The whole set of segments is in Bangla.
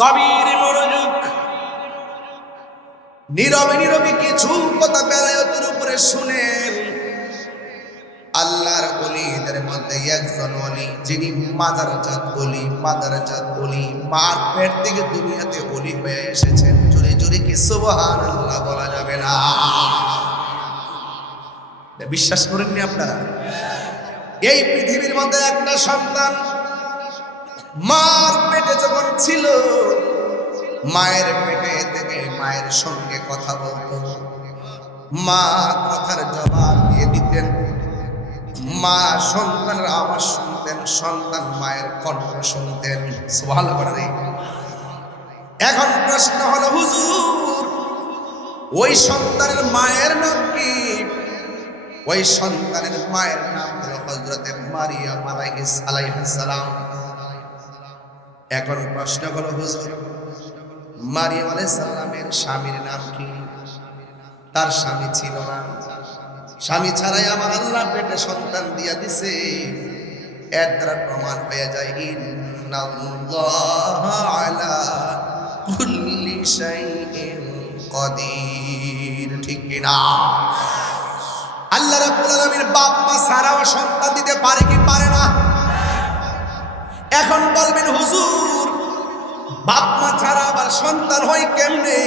গভীর মনোযোগ, নীরবে নীরবে কিছু কথা বেলায়েতের উপরে শুনেন। আল্লাহর ওলিদের মধ্যে একজন ওলি, যিনি মাদারজাত ওলি, মার পেট থেকে দুনিয়াতে ওলি হয়ে এসেছেন। জোরে জোরে কি সুবহানাল্লাহ বলা যাবে না? বিশ্বাস করেননি আপনারা? এই পৃথিবীর মধ্যে একটা সন্তান মার পেটে যখন ছিল, মায়ের পেটে থেকে মায়ের সঙ্গে কথা বলতো, মা কথার জবাব দিয়ে দিতেন, মা সন্তানের আওয়াজ শুনতেন, সন্তান মায়ের কণ্ঠ শুনতেন। সুবহানাল্লাহ। এখন প্রশ্ন হলো, হুজুর ওই সন্তানের মায়ের নাম কি? ওই সন্তানের মায়ের নাম হলো হযরতে মারিয়াম আলাইহিস সালাম। এখন প্রশ্ন হলো, হুজুর মারিয়াম আলাইহিস সালামের স্বামীর নাম কি? তার স্বামী ছিল না। স্বামী ছাড়াই আমার আল্লাহ পেটে সন্তান দিয়া দিছে। এর দ্বারা প্রমাণ হয়ে যায় ইন্নাল্লাহা আলা কুল্লি শাইইন কাদির। ঠিক কি না? আল্লাহ রাব্বুল আলামিন বাপ মা ছাড়াও সন্তান দিতে পারে কি পারে না? এখন বলবেন, হুজুর বাপ মা ছাড়া আবার সন্তান হয় কেমনে?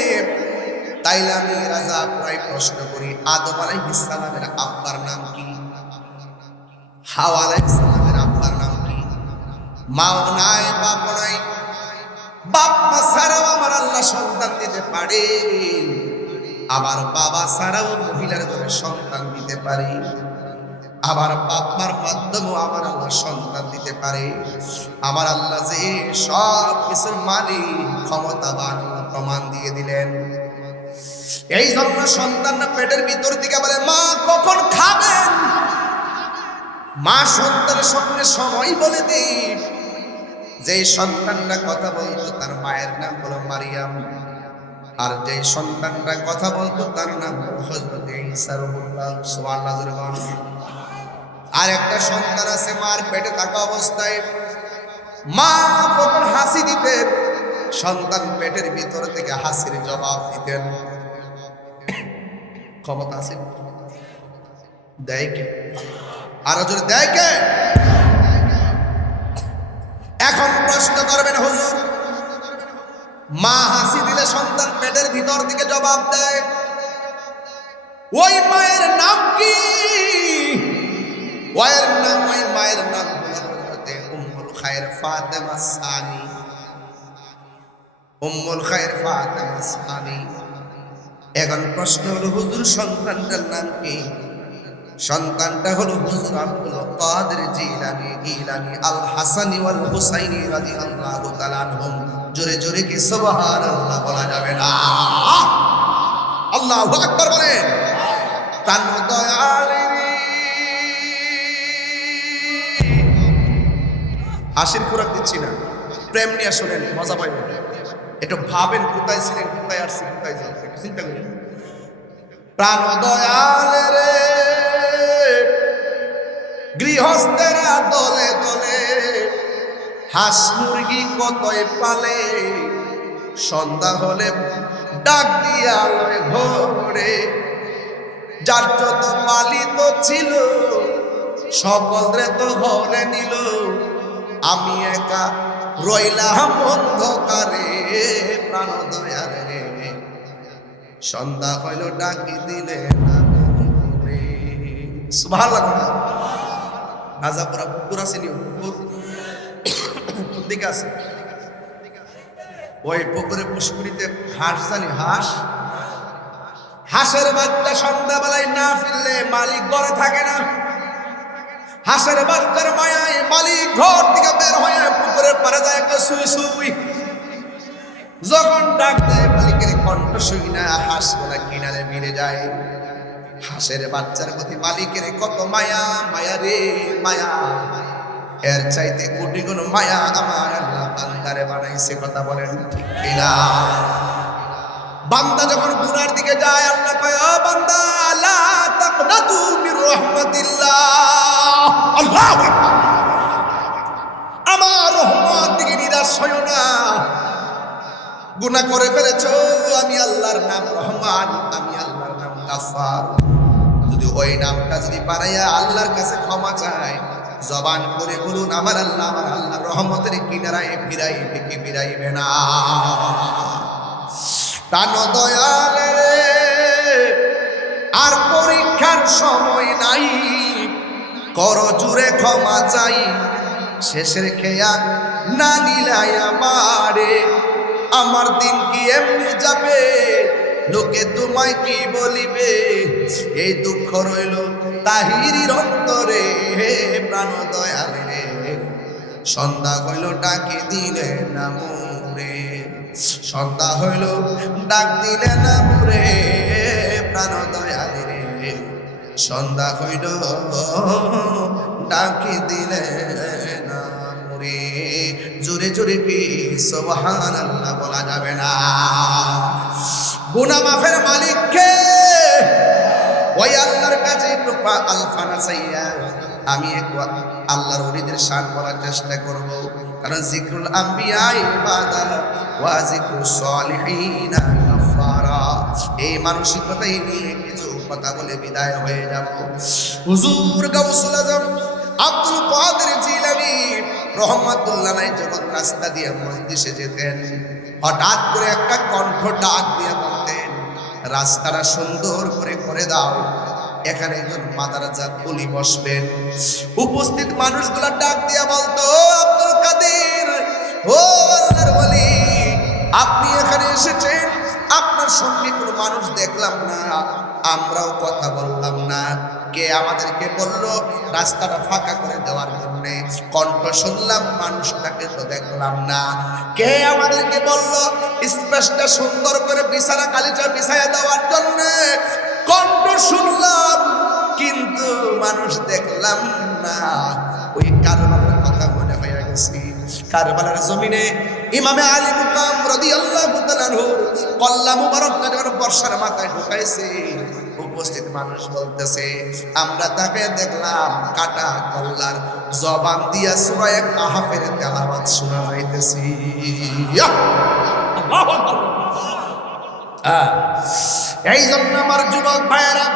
তাইলে আমি রাজা প্রায় প্রশ্ন করি, আদম আলাইহিস সালামের আব্বার নাম কি? হাওয়া আলাইহিস সালামের আব্বার নাম কি? মাও নাই, বাপ নাই। বাপ মা ছাড়াও আমার আল্লাহ সন্তান দিতে পারে, আবার বাবা ছাড়াও মহিলার ঘরে সন্তান দিতে পারে, আবার বাপ মার মাধ্যমেও আমার আল্লাহ সন্তান দিতে পারে। আমার আল্লাহ যে সব কিছুর মালিক, ক্ষমতাবান, প্রমাণ দিয়ে দিলেন। এই জন্য সন্তানরা পেটের ভিতর থেকে বলে, মা কখন খাবেন? মা সন্তানের স্বপ্নে সময় বলে দিন। যে সন্তানটা কথা বলতো তার মায়ের নাম হলো মারিয়াম, আর যে সন্তানটা কথা বলতো তার নাম হলো হযরত ঈসা রূহুল্লাহ। সুবহানাল্লাহ। আর একটা সন্তান আছে মার পেটে থাকা অবস্থায় মা যখন হাসি দিতেন, সন্তান পেটের ভিতর থেকে হাসির জবাব দিতেন। ক্ষমতা আছে? দেয় কে? আরো জোরে দেয় কে? এখন প্রশ্ন করবেন, হুজুর মা হাসি দিলে সন্তান পেটের ভিতর থেকে জবাব দেয়, ওই মায়ের নাম কি? ওই মায়ের নাম হলো হযরতে উম্মুল খায়র ফাতেমা সানি। উম্মুল খায়র ফাতেমা সানি। এখন প্রশ্ন হলো, হুজুর সন্তানটার নাম কি? সন্তানটা হলো হুজুর আব্দুল কাদের জিলানী আল হাসানি ওয়াল হুসাইনি রাদিয়াল্লাহু তাআলা আনহুম। জোরে জোরে কি সুবহানাল্লাহ বলা যাবে না? আল্লাহু আকবার বলেন। প্রাণ দয়ালের হাসির খোরাক দিচ্ছি না, প্রেম নিয়ে শোনেন, মজা পাইবেন। একটু ভাবেন, কোথায় ছিলেন, কোথায় আসছি, কোথায় যান, একটু চিন্তা করেন। প্রাণ দয়ালের গৃহস্থেরা দলে দলে হাঁস মুরগি কতই পালে, সন্ধ্যা হলে ডাক দিয়া লয় ঘরে। যার যত পালিত ছিল সকলরে তো ঘরে নিল, আমি একা রইলাম অন্ধকারে। প্রাণ দয়ালে রে, সন্ধ্যা হইল ডাকি দিলে না রে। সুবহানাল্লাহ। রাজাপুরা পুকুর আছে নি? পুকুর দিকে আছে। ওই পুকুরে পুষ্করিতে হাঁস জানি, হাঁসের বাচ্চা সন্ধ্যাবেলায় না ফিরলে মালিক ঘরে থাকে না। হাঁসের বাচ্চার মায়ায় মালিক ঘর থেকে বের হয়ে পুকুরের পাড়ে যায় একটা সুই। যখন ডাক দেয় মালিকের কণ্ঠ শুই না, হাঁসগুলা কিনারে মিলে যায়। হাঁসের বাচ্চার প্রতি মালিকের কত মায়া, মায়া রে মায়া। এর চাইতে কোটি গুণ মায়া আমার আল্লাহ বান্দারে বানাইছে। কথা বলেন ঠিক কিনা? বান্দা যখন গুনার দিকে যায়, আল্লাহ কয়, ও বান্দা লা তাকনাতু মির রাহমাতিল্লাহ। আল্লাহু আকবার। আমার রহমত দিকে নিরাশ হইও না। গুনাহ করে ফেলেছো, আমি আল্লাহর নাম রহমান, আমি আল্লাহর নাম গাফফার। যদি ওই নামটা যদি বানাইয়া আল্লাহর কাছে ক্ষমা চায়, জবান করে বলুন আমার আল্লাহর রহমতের কিনারায় ফিরাইবে না। টানো দয়ালে রে, আর পরীক্ষার সময় নাই, কর জুড়ে ক্ষমা চাই, শেষের খেয়া না নিলাই আমারে, আমার দিন কি এমনি যাবে, লোকে তোমায় কি বলিবে, এই দুঃখ রইল তাহিরির অন্তরে, প্রাণ দয়ালে রে, সন্ধ্যা হইল ডাকে দিলে না মোরে, সন্ধ্যা হইল ডাক দিলে না মোরে, প্রাণ দয়ালে রে, সন্ধ্যা হইল ডাকে দিলে না মোরে। জোরে জোরে কি সুবহানাল্লাহ বলা যাবে না? গুনাহ মাফের মালিক কে? ওই আল্লাহর কাছে কৃপা আলফানা চাইয়া আমি একবার আল্লাহর ওলিদের শান করার চেষ্টা করব, কারণ জিকরুল আম্বিয়া ইবাদা ওয়া জিকরুস সালিহিনা কাফারা। এই মানসিকতাই নিয়ে কিছু কথা বলে বিদায় হয়ে যাব। হুজুর গাউসুল আজম আব্দুল কাদের জিলানী রহমাতুল্লাহ আলাইহি যখন রাস্তা দিয়ে মজলিসে যেতেন, হঠাৎ করে একটা কণ্ঠ ডাক দিয়ে বলতেন, রাস্তাটা সুন্দর করে দাও, এখানে একজন মাদারাজাত ওলি বসবেন। উপস্থিত মানুষগুলা ডাক দিয়া বলতো, আব্দুল কাদের, ও আল্লাহর ওলি, আপনি এখানে এসেছেন, আপনার সঙ্গে কোনো মানুষ দেখলাম না, আমরাও কথা বললাম না, কে আমাদেরকে বলল রাস্তাটা ফাঁকা করে দেওয়ার জন্য? কণ্ঠ শুনলাম, মানুষটাকে তো দেখলাম না। কে আমাদেরকে বলল স্পেসটা সুন্দর করে বিছানা গালিচা বিছায়া দেওয়ার জন্য? কণ্ঠ শুনলাম, কিন্তু মানুষ দেখলাম না। ওই কারবালার কথা মনে হয়ে গেছে। কারবালার জমিনে ইমামে আলী মুকাম রাদিয়াল্লাহু তাআলা আনহু কল্লা মুবারকটা যখন বর্ষার মাথায় ঢুকাইছে, উপস্থিত মানুষ বলতেছে, আমরা তাকে দেখলাম কাটা কল্লার জবান দিয়া সূরা কাহফের তেলাওয়াত শোনা যাইতেছে। আল্লাহু আকবার। এই জন্য আমার যুবক ভাইয়েরা,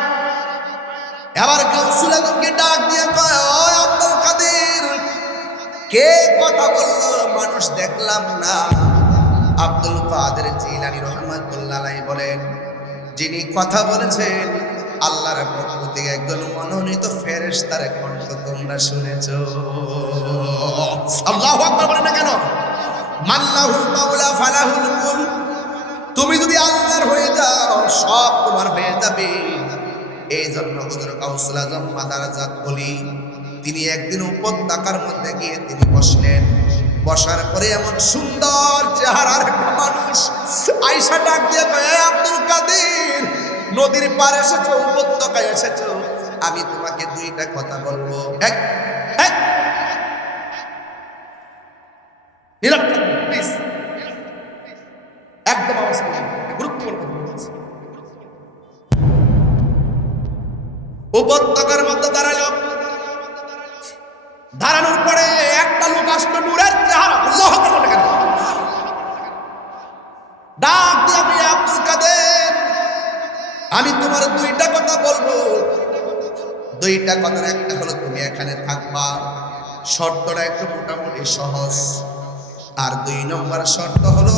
এবার গাউসুল আজমকে ডাক দিয়ে কয়, ও আব্দুল কাদের, কে কথা বললো? মানুষ দেখলাম না। আব্দুল কাদের জিলানী রাহমাতুল্লাহ আলাইহি বলেন, যিনি কথা বলেছেন আল্লাহর পক্ষ থেকে একজন মনোনীত ফেরেশতার কণ্ঠ তোমরা শুনেছো। আল্লাহু আকবার বলেন না কেন? মাল্লাহুল মাওলা ফালাহুল কুল। তুমি যদি আল্লাহর হয়ে যাও, সব তোমার হয়ে যাবে। এই জন্য হুজুর গাউসুল আজম মাদারাজাত ওলি, তিনি একদিন উপত্যকার মধ্যে গিয়ে তিনি বসলেন। বসার পরে এমন সুন্দর চেহারার একটা মানুষ আয়েশা ডাক দিয়ে কয়, আব্দুল কাদের, নদীর পাড়ে এসেছো, উপত্যকায় এসেছো, আমি তোমাকে দুইটা কথা বলবো। প্লিজ একদম আওয়াজ করবেন, গুরুত্বপূর্ণ কথা বলছি। উপত্যকার মধ্যে দাঁড়ালো, দাঁড়ানোর পরে একটা লোক আসলো, নূরের চেহারা। আল্লাহু আকবার কেন? ডাক দিয়ে, আমি আব্দুল কাদের, আমি তোমার দুইটা কথা বলবো। দুইটা কথার একটা হলো তুমি এখানে থাকবা, শর্তটা একটু মোটামুটি সহজ। আর 2 নম্বর শর্ত হলো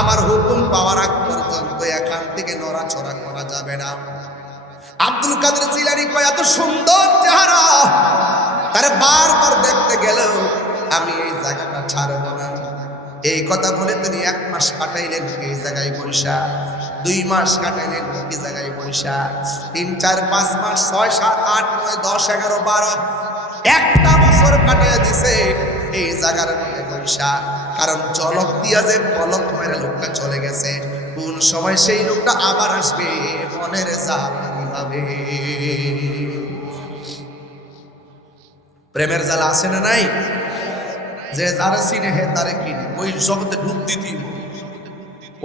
আমার হুকুম পাওয়ার আগ পর্যন্ত এখান থেকে নড়াচড়া করা যাবে না। আব্দুল কাদের জিলানী কয়, এত সুন্দর চেহারা, তারে বারবার দেখতে গেলেও আমি এই জায়গাটা ছাড়ব না। এই কথা বলে তিনি 1 মাস কাটাইলেন এই জায়গায় বৈশা, 2 মাস কাটাইলেন এই জায়গায় বৈশা, 3, 4, 5 মাস, 6, 7, 8, 9, 10, 11, 12, একটা বছর কাটিয়ে দিছে এই জায়গার মধ্যে বৈশা। কারণ চলক দিয়া যে পলক মেরে লোকটা চলে গেছে, কোন সময় সেই লোকটা আবার আসবে মনের জ্বালা নিভাবে। প্রেমের জ্বালা আছে না নাই? যে যারা চিনে হে তারে কিনে, ওই জগতে ডুব দিতে,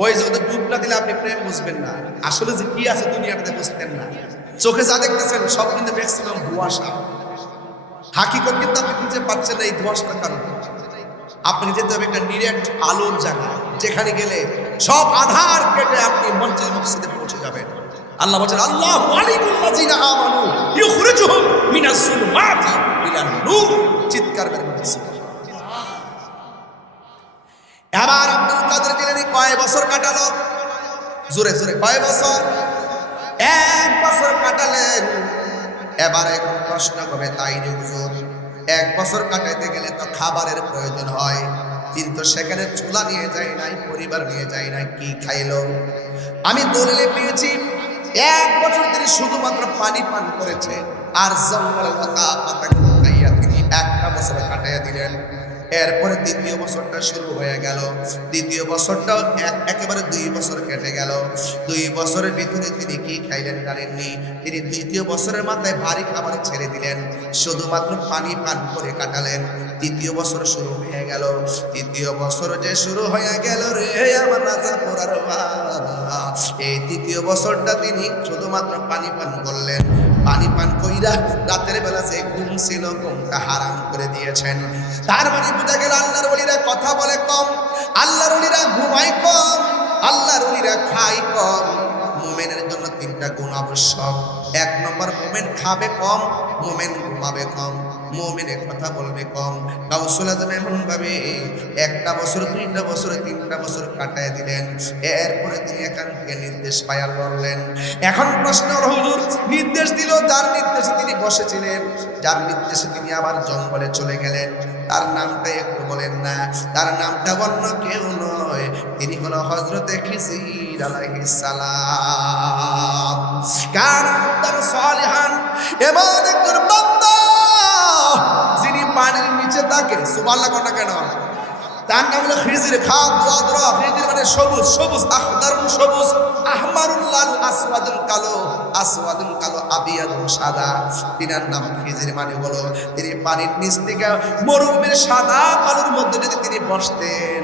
ওই জগতে ডুব না দিলে আপনি প্রেম বুঝবেন না। আসলে যে কি আছে দুনিয়াটাতে বুঝতেন না। চোখে যা দেখতেছেন সব কিন্তু ম্যাক্সিমাম ধোঁয়াশা, হাকিকত কিন্তু আপনি খুঁজে পাচ্ছেন না এই ধোঁয়াশার কারণে। আপনি যেতে হবে একটা ডিরেক্ট আলোর জায়গা, যেখানে গেলে সব আধার কেটে আপনি মঞ্জিল মকসিদে পৌঁছে যাবেন। আল্লাহ বলেন আল্লাহু আলিকুল লাযিনা আমানু ইখরিজুহুম মিনাজ যুলুমাতি ইলান নূর। চিৎকার করে বলেন সুবহানাল্লাহ। এবার আব্দুল কাদের জিলানী কয় বছর কাটালো? জোরে জোরে কয় বছর? 1 বছর কাটালেন। এবার এখন প্রশ্ন করবে তাই রে হুজুর, 1 বছর কাটাইতে গেলে তো খাবারের প্রয়োজন হয়, কিন্তু সেখানে চুলা নিয়ে যায় নাই, পরিবার নিয়ে যায় নাই, কি খাইলো? আমি দলিলে পেয়েছি 1 বছর তিনি শুধুমাত্র পানি পান করেছে, আর জঙ্গলের লতা পাতা খাইয়া তিনি 1টা বছর কাটাইয়া দিলেন। এরপরে দ্বিতীয় বছরটা শুরু হয়ে গেল, দ্বিতীয় বছরটাও একেবারে 2 বছর কেটে গেল। 2 বছরের ভিতরে তিনি কি খাইলেন জানেননি? তিনি দ্বিতীয় বছরের মাথায় ভারী খাবার ছেড়ে দিলেন, শুধুমাত্র পানি পান করে কাটালেন। তৃতীয় বছর শুরু হয়ে গেল। তৃতীয় বছর যে শুরু হয়ে গেল রে আমার রাজা পোড়ার বাবা, এই তৃতীয় বছরটা তিনি শুধুমাত্র পানি পান করলেন। পানি পান কইরা রাতের বেলা যে ঘুম ছিল ঘুমটা হারাম করে দিয়েছেন। তার মানে বুঝা গেল আল্লাহর ওলিরা কথা বলে কম, আল্লাহর ওলিরা ঘুমায় কম, আল্লাহর ওলিরা খায় কম। মুমিনের জন্য 3টা গুণ আবশ্যক। 1 নম্বর, মুমিন খাবে কম, মুমিন ঘুমাবে কম, মুমিনে কথা বলবে কম। গাউসুল আজম এমন ভাবে 1টা বছর 2টা বছর 3টা বছর কাটায় দিলেন। এরপরে তিনি এখান থেকে নির্দেশ পাইয়া করলেন। এখন প্রশ্ন হলো হুজুর, নির্দেশ দিল, যার নির্দেশে তিনি বসেছিলেন, যার নির্দেশে তিনি আবার জঙ্গলে চলে গেলেন, তার নামটা একটু বলেন না? তার নামটা অন্য কেউ নয়, তিনি হলো হযরতে খিজির আলাইহিস সালাম। কান আব্দার সালিহান, এমন একজন বান্দা যিনি পানির নিচে থাকে। সুবহানাল্লাহ কোনটা কেন? তার নাম হলো খিজির। খাদওয়াদরা, খিজির মানে সবুজ, সবুজ আখদারুন সবুজ, আহমারুল লাল, আসওয়াদুন কালো, আসওয়াদুন কালো, আবিয়াদুন সাদা। তিনার নাম খিজির, মানে হলো তিনি পানির নিচ থেকে মরুভূমির সাদা বালুর মধ্যে যদি তিনি বসতেন,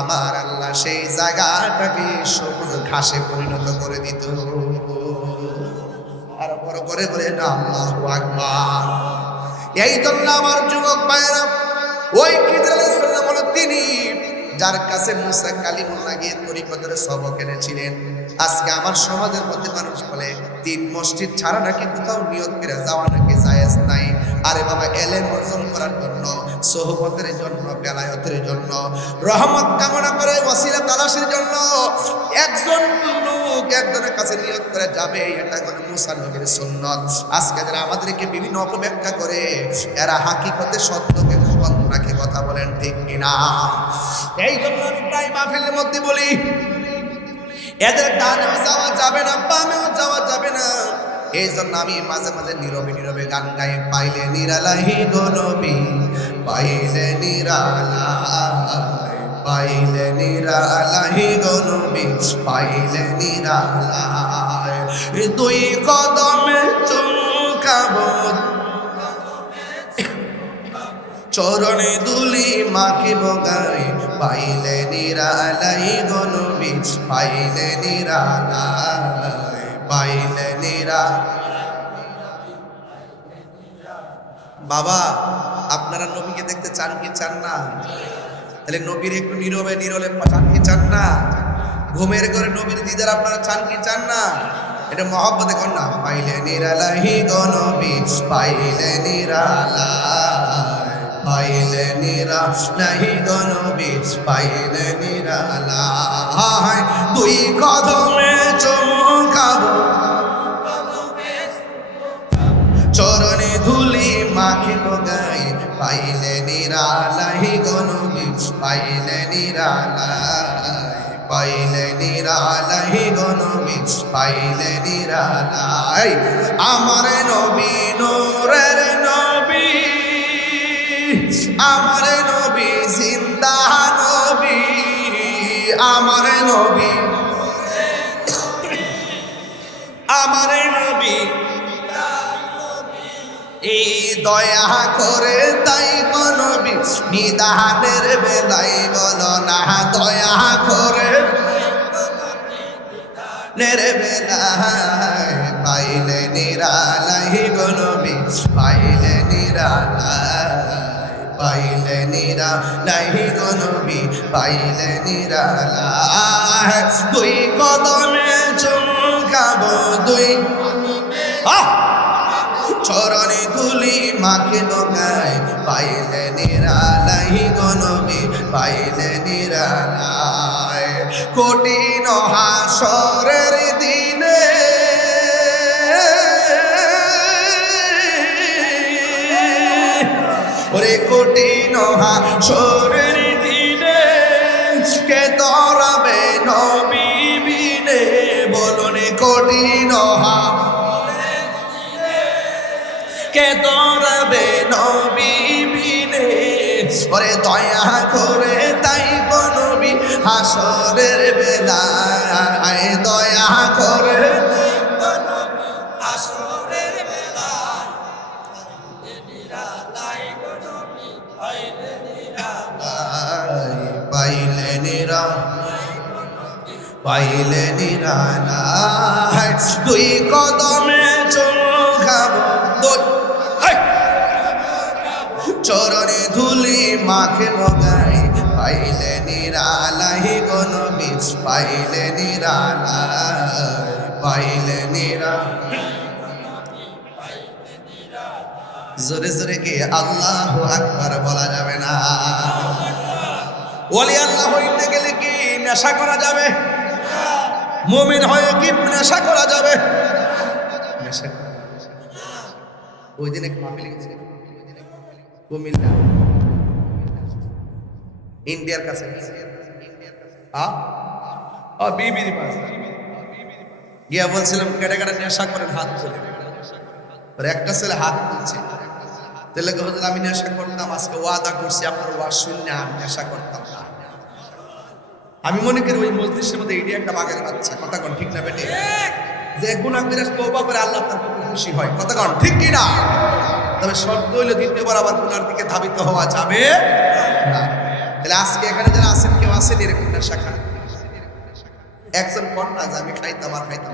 আমার আল্লাহ সেই জায়গাটাকে সবুজ ঘাসে পরিণত করে দিত। আর বড় করে বলেন আল্লাহু আকবার। এই জন্য আমার যুবক ভাইরা, ওই খিজির আলাইহিস সালাম হলো তিনি যার কাছে মুসা কালিমুল্লাহ গিয়ে তরিকতের সবক এনেছিলেন। আজকে আমার সমাজের মধ্যে মানুষ বলে 3 মসজিদ ছাড়া নাকি কোথাও নিয়ত করে যাওয়া নাকি জায়েজ নাই। আরে বাবা, এলেম অর্জন করার জন্য, সোহবতের জন্য, বেলায়েতের জন্য, রহমত কামনা করে ওসিলা তালাশের জন্য একজন লোক একজনের কাছে নিয়ত করে যাবে, এটা হলো মুসা নবীর সুন্নাত। আজকে যারা আমাদেরকে বিভিন্ন অপব্যাখ্যা করে, এরা হাকিকতে সত্যকে গোপন রাখে। কথা বলেন ঠিক কিনা? এই জন্য আমি প্রায় মাহফিলের মধ্যে বলি, এদের ডানেও যাওয়া যাবে না, বামেও যাওয়া যাবে না। এই জন্য আমি মাঝে মাঝে নীরবে নীরবে গান গাই, পাইলে নিরালাহি গো নবী, পাইলে নিরালাই, পাইলে নিরালাহি গো নবী, পাইলে নিরালাই। 2 কদমে চুমকাবো, চরণে দুলি মাখিব গায়ে, পাইলে নিরালাই গো নবী, পাইলে নিরালাই, পাইলে নিরা। বাবা, আপনারা নবীকে দেখতে চান কি চান না? তাহলে নবীর একটু নীরবে নীরবে চান কি চান না? ঘুমের ঘরে নবীর দিদার আপনারা চান কি চান না? এটা মহব্বতে কর না। পাইলে নিরালাহি গো নবী, পাইলে নিরালাই, পাইলে নিরালাহি গো নবী, পাইলে নিরালাই। 2 কদমে চুমকাবো, চরণে ধুলি মাখিব গায়ে, পাইলে নিরালাহি গো নবী, পাইলে নিরালাই, পাইলে নিরালাহি গো নবী, পাইলে নিরালাই। আমার নবী নূরের নবী, আমার নবী জিন্দা নবী, আমার নবী, আমার নবী, এই দয়া করে তাই গো নবী নিদানের বেলায় বলো না, দয়া করে নের বেলায়, পাইলে নিরালাই গো নবী, পাইলে নিরালাই, পাইলে নিরালাই গো নবী, পাইলে নিরালাই। চরণে ধুলি মাকে দোকায় পাইলে নিরালাই গনবী পাইলে নিরালাই কঠিন হাসরের দিনে ওরে কঠিন হাসরের দিনে কে তরাবে নবী বিনে বলুন কঠিন কে তরাবে নবী বিনে ওরে দয়া করে তাই নবী হাসরের বেলায় দয়া করে হাসরের বেলায় পাইলে নিরা পাইলে নিরালায় দুই কদমে চুমু চরণে ধুলি মাখে বগাই পাইলে নিরালাই গনবী পাইলে নিরালাই পাইলে নিরা জোরে জোরে কি আল্লাহু আকবার বলা যাবে না? ওলি আল্লাহ হইতে গেলে কি নেশা করা যাবে? মুমিন হয়ে কি নেশা করা যাবে? নেশা ওই দিন এক মাহফিল গেছে কুমিল্লা ইন্ডিয়ার কাছে বিবির পাশে গিয়া বলছিলাম কেটে কেটে নেশা করেন হাত তুলে একটা ছেলে হাত তুলছে তাহলে হুজুর আমি নেশা করতাম আজকে ওয়াদা করছি আপনার ওয়াজ শুনে আমি নেশা করতাম না। আমি মনে করি ওই মজলিসের মধ্যে এইটা একটা বাঘের বাচ্চা কথা কোন ঠিক না বেটে যে গুনাহ করে তওবা করে আল্লাহ তার প্রতি খুশি হয় কথা কোন ঠিক কি না? তবে শর্ত হইল দ্বিতীয়বার আবার গুনার দিকে ধাবিত হওয়া যাবে না। তাহলে আজকে এখানে যারা আছেন কেউ আছেন এরকম নেশা খান? একজন কর না যে আমি খাইতাম আর খাইতাম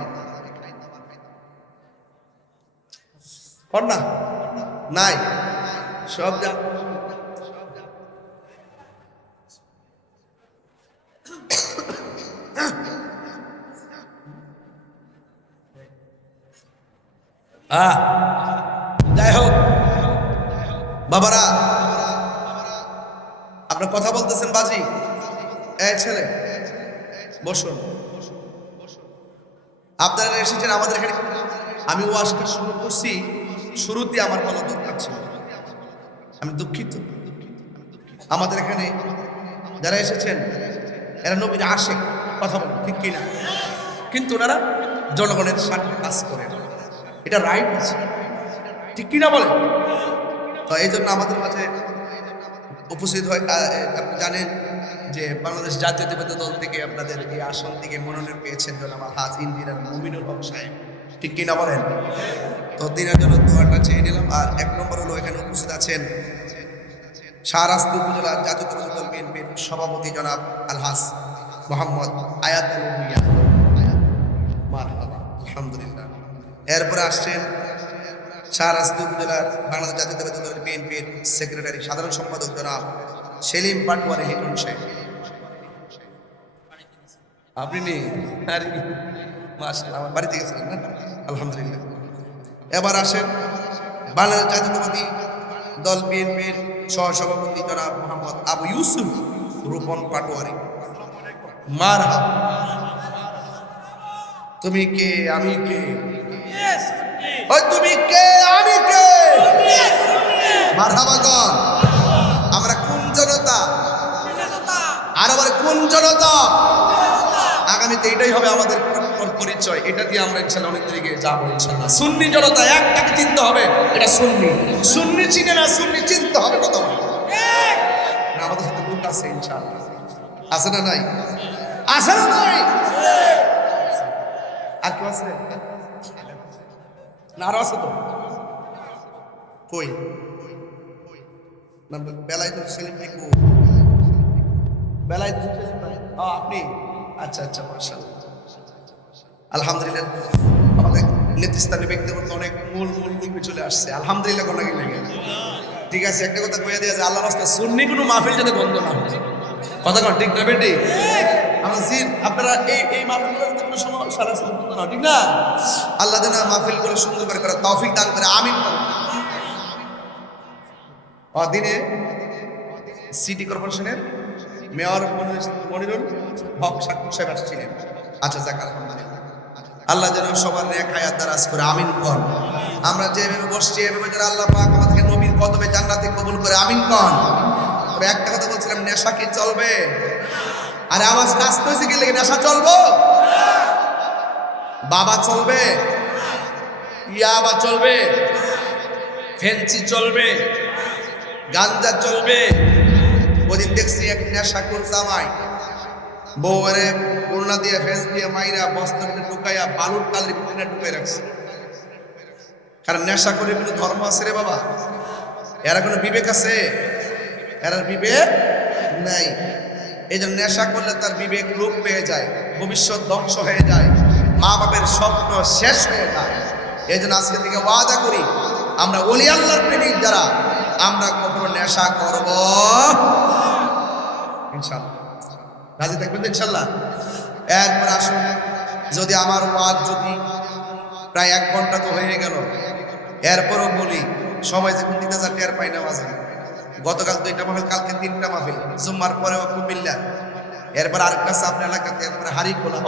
কর না নাই সব যা যাই হোক বাবারা আপনার কথা বলতেছেন বাজি এই ছেলে বসুন আপনারা এসেছেন আমাদের এখানে আমি ওয়াজটা শুরু করছি শুরুতে আমার বলা দরকার ছিল আমি দুঃখিত আমাদের এখানে যারা এসেছেন এরা নবীর আশিক কথা বলেন ঠিক কিনা কিন্তু ওনারা জনগণের স্বার্থে কাজ করেন এটা রাইট আছে ঠিক কিনা বলেন তো এই জন্য আমাদের মাঝে উপস্থিত হয় আপনি জানেন যে বাংলাদেশ জাতীয়তাবাদী দল থেকে আপনাদের এই আসন থেকে মনোনয়ন পেয়েছেন জনাব আলহাজ ইঞ্জিনিয়ার মুমিনুল হক সাহেব ঠিক কিনা বলেন তো দিনের জন্য দোয়াটা চেয়ে নিলাম আর এক নম্বর হলো এখানে উপস্থিত আছেন শাহরাস্তি উপজেলা জাতীয়তাবাদী দল বিএনপির সভাপতি জনাব আলহাজ মোহাম্মদ আয়াতুল ভূঁইয়া মারহাবা আলহামদুলিল্লাহ এরপরে আসছেন শাহরাস্তি উপজেলার বাংলাদেশ জাতীয়তাবাদী দল বিএনপির সেক্রেটারি সাধারণ সম্পাদক জনাব সেলিম পাটওয়ারি লিটন সাহেব আপনি নেই মাশাআল্লাহ আমার বাড়িতে গেছিলেন না আলহামদুলিল্লাহ এবার আসেন বাংলাদেশ জাতীয়তাবাদী দল বিএনপির সহসভাপতি জনাব মোহাম্মদ আবু ইউসুফ রূপন পাটোয়ারি মারহাবা তুমি কে আমি কে ওই তুমি কে আমি কে মারহাবা গণ আমরা কোন জনতা আর আবার কোন জনতা আগামীতে এটাই হবে আমাদের পরিচয় এটা দিয়ে আমরা ইনশাআল্লাহ অনেক দিকে যাবো ইনশাআল্লাহ সুন্নি জনতা একটাকে চিনতে হবে এটা সুন্নি সুন্নি চিনে না সুন্নি চিনতে হবে কথা বলে না আমাদের সাথে লোক আছে ইনশাআল্লাহ আছে না নাই আছে না নাই আর কেউ আছে না আরো আছে তো কই না বেলায় তো সেলিম ভাই কো বেলায় তো সেলিম ভাই আপনি আচ্ছা আচ্ছা মাশাআল্লাহ আলহামদুলিল্লাহ আমাদের নেতৃস্থানীয় ব্যক্তিগত অনেক মূল লোকে চলে আসছে আলহামদুলিল্লাহ কোন কি লাগে ঠিক আছে একটা কথা কইয়া দেয়া যে আল্লাহর রাস্তায় সুন্নি কোনো মাহফিল যেন বন্ধ না হয় কথা কোন ঠিক না বেটি আমরা জিন আপনারা এই মাহফিলগুলোতে কোনো সমস্যা আছে না, ঠিক না? আল্লাহ যেন মাহফিলগুলো সুন্দর করে করার তৌফিক দান করে, আমিন। দিনে সিটি কর্পোরেশনের মেয়র মনিরুল হক সাহেব আসছিলেন। আচ্ছা, যাক, আলহামদুলিল্লাহ। আল্লাহ যেন সবার নেক হায়াত দারাজ করে, আমিন কর। আমরা যেভাবে বসছি এভাবে যেন আল্লাহ পাক আমাদেরকে নবীর কদমে জান্নাতে কবুল করে, আমিন কর। তবে একটা কথা বলছিলাম, নেশা কি চলবে? আরে আওয়াজ কাস্তে হয়েছে কি লেগে? নেশা চলবো? বাবা চলবে? ইয়াবা চলবে? ফেন্সি চলবে? গাঞ্জা চলবে? ওদিন দেখছি এক নেশাখোর জামাই বউরে ওড়না দিয়ে ফেস দিয়ে মাইরা বস্তার ভিতরে ঢুকাইয়া বালুর কালের ভিতরে ঢুকাই রাখছে। কারণ নেশা করে কোনো ধর্ম আছে রে বাবা? এরা কোনো বিবেক আছে? এরা বিবেক নাই। এই জন্য নেশা করলে তার বিবেক লোপ পেয়ে যায়, ভবিষ্যৎ ধ্বংস হয়ে যায়, মা বাপের স্বপ্ন শেষ হয়ে যায়। এই জন্য আজকে থেকে ওয়াদা করি, আমরা ওলি আল্লাহর প্রেমিক যারা, আমরা কখনো নেশা করব ইনশাআল্লাহ। রাজি থাকবেন ইনশাআল্লাহ? এরপর আসুন, যদি আমার ওয়াজ যদি প্রায় 1 ঘন্টা তো হয়ে গেল, এরপরও বলি, সবাই যখন দিতে যা টের পাই না মাঝে। গতকাল 2টা মাহফিল, কালকে 3টা মাহফিল, জুম্মার পরে কুমিল্লা, এরপর আরেকটা আপনার এলাকাতে, এরপরে হারিখোলা।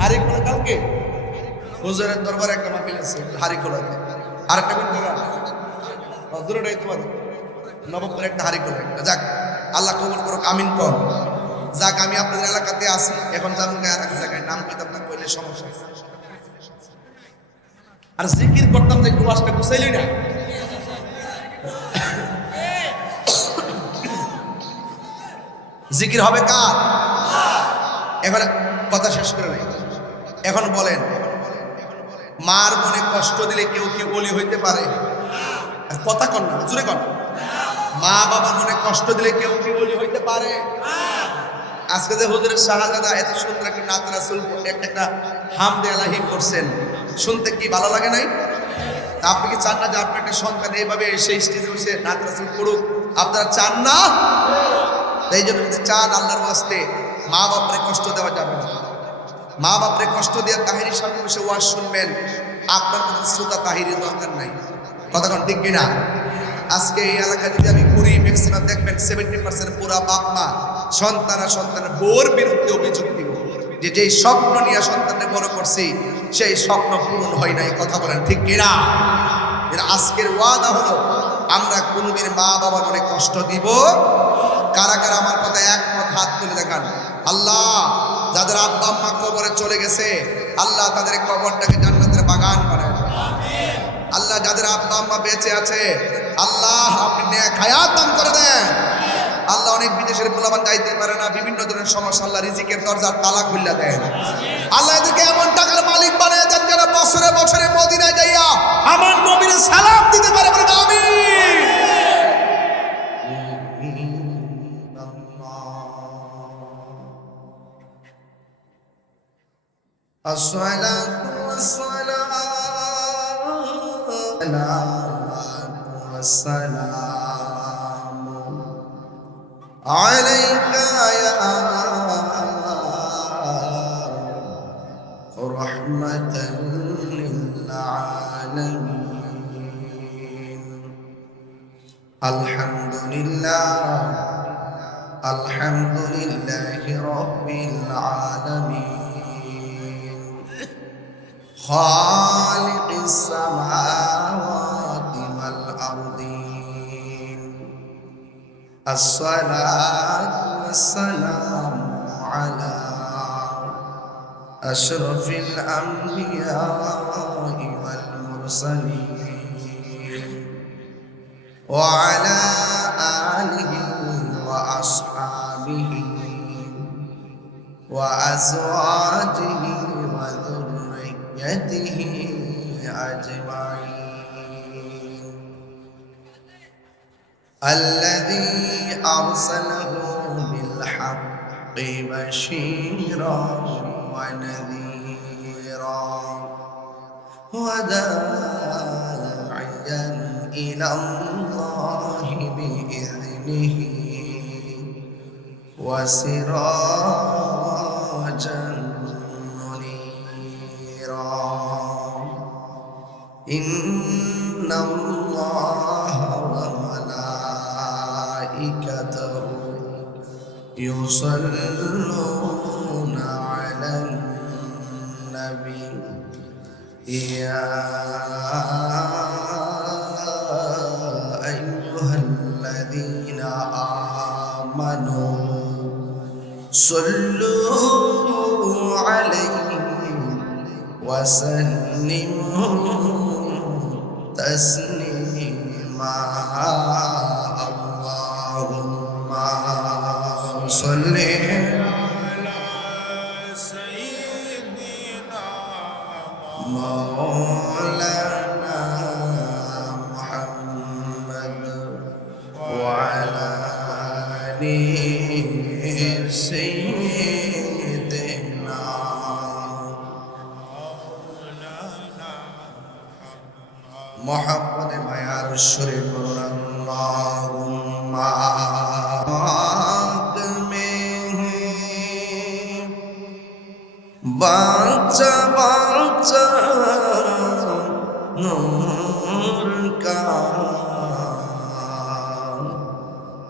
হারিখোলা কালকে হুজুরের দরবারে একটা মাহফিল আছে হারিখোলাতে, আরেকটা কোন জায়গা দূরটাই তোমার নবপুরে একটা হারিখোলা একটা। যাক, আল্লাহ কবুল করুক, আমিন কর। যাক, আমি আপনাদের এলাকাতে আছি, এখন যাবো আর এক জায়গায়, নাম কইতে আপনার কইলে সমস্যা। আর জিকির করতাম যে কুয়াশটা গুছাইলি না। জিকির হবে কার? এখন কথা শেষ করে নাই। এখন বলেন, মার মনে কষ্ট দিলে কেউ কি ওলি হইতে পারে? কথা কন না, জোরে কন। মা বাবার মনে কষ্ট দিলে কেউ কি ওলি হইতে পারে? আজকে যে হুজুরের শাহজাদা এত সুন্দর একটা নাত রাসূল একটা হামদে আলাহি করছেন, শুনতে কি ভালো লাগে নাই? আপনি কি চান না যে আপনার একটা সন্তান এইভাবে সেই স্টেজে বসে নাত রাসূল পড়ুক? আপনারা চান না? এই জন্য যদি চান আল্লাহর ওয়াস্তে, মা বাপরে কষ্ট দেওয়া যাবে না। মা বাপরে কষ্ট দিয়ে তাহিরির সামনে বসে ওয়াজ শুনবেন, আপনার কোনো শ্রোতা তাহিরির দরকার নাই। কথা কোন ঠিক কিনা? আজকে এই এলাকা যদি আমি ঘুরি, ম্যাক্সিমাম দেখবেন 70% পুরা বাপ মা সন্তানের বউর বিরুদ্ধে অভিযোগ দিব যে যেই স্বপ্ন নিয়ে সন্তানকে বড় করছি সেই স্বপ্ন পূরণ হয় নাই। কথা বলেন ঠিক কিনা? আজকের ওয়াদা হলো, আমরা কোনোদিন মা বাবার অনেক কষ্ট দিব। কারা কারা আমার কথা একমত? হাত তুলে দেখান। আল্লাহ, যাদের আব্বা আম্মা কবরে চলে গেছে, আল্লাহ তাদের কবরটাকে জান্নাতের বাগান বানায় দেন। আল্লাহ, যাদের আব্বা আম্মা বেঁচে আছে, আল্লাহ আপনি নেক হায়াত দান করে দেন। আল্লাহ, অনেক বিদেশের পোলাপান যাইতে পারে না, বিভিন্ন ধরনের সমস্যা, আল্লাহ রিজিকের দরজার তালা খুলে দেন। আল্লাহ এদেরকে এমন টাকার মালিক বানিয়ে দেন যারা বছরে বছরে মদিনায় যাইয়া আমার নবীর সালাম দিতে পারে। বলেন আমিন। الصلاة والسلام عليك يا رحمة للعالمين. الحمد لله رب العالمين، خالق السماوات والأرضين. الصلاة والسلام على أشرف الأنبياء والمرسلين وعلى آله وأصحابه وأزواجه وذريته أجمعين. الذي أرسله بالحق بشيرا ونذيرا وداعيا إلى الله بإذنه وسراجا منيرا إن الله وملائكته يصلون على النبي يا أيها الذين آمنوا صلوا عليه وسلموا تسليما اللهم صل مولانا محمد وعلى آله سيدنا محمد মায়ার শরীর বলুন আল্লাহুম্মা बाचा बाचा नूर का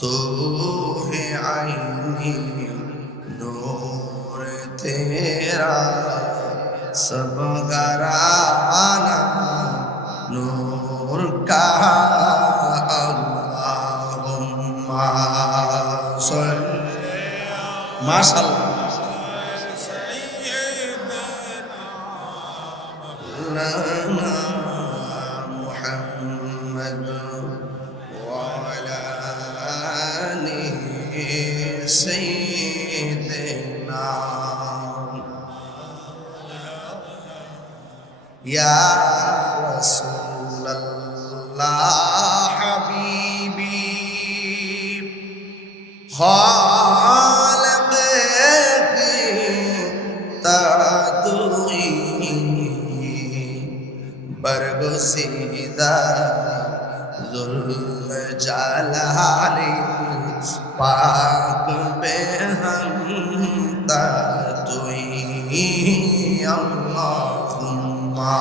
तो है आईनी नूर तेरा सब घराना नूर का अल्लाहुम्मा सल्ली माशाअल्लाह محمد وعلى آله سيدنا يا رسول الله حبيبي خالق बरगुसीदा जुल जालाली पाक बेहम तुई अल्लाहुम्मा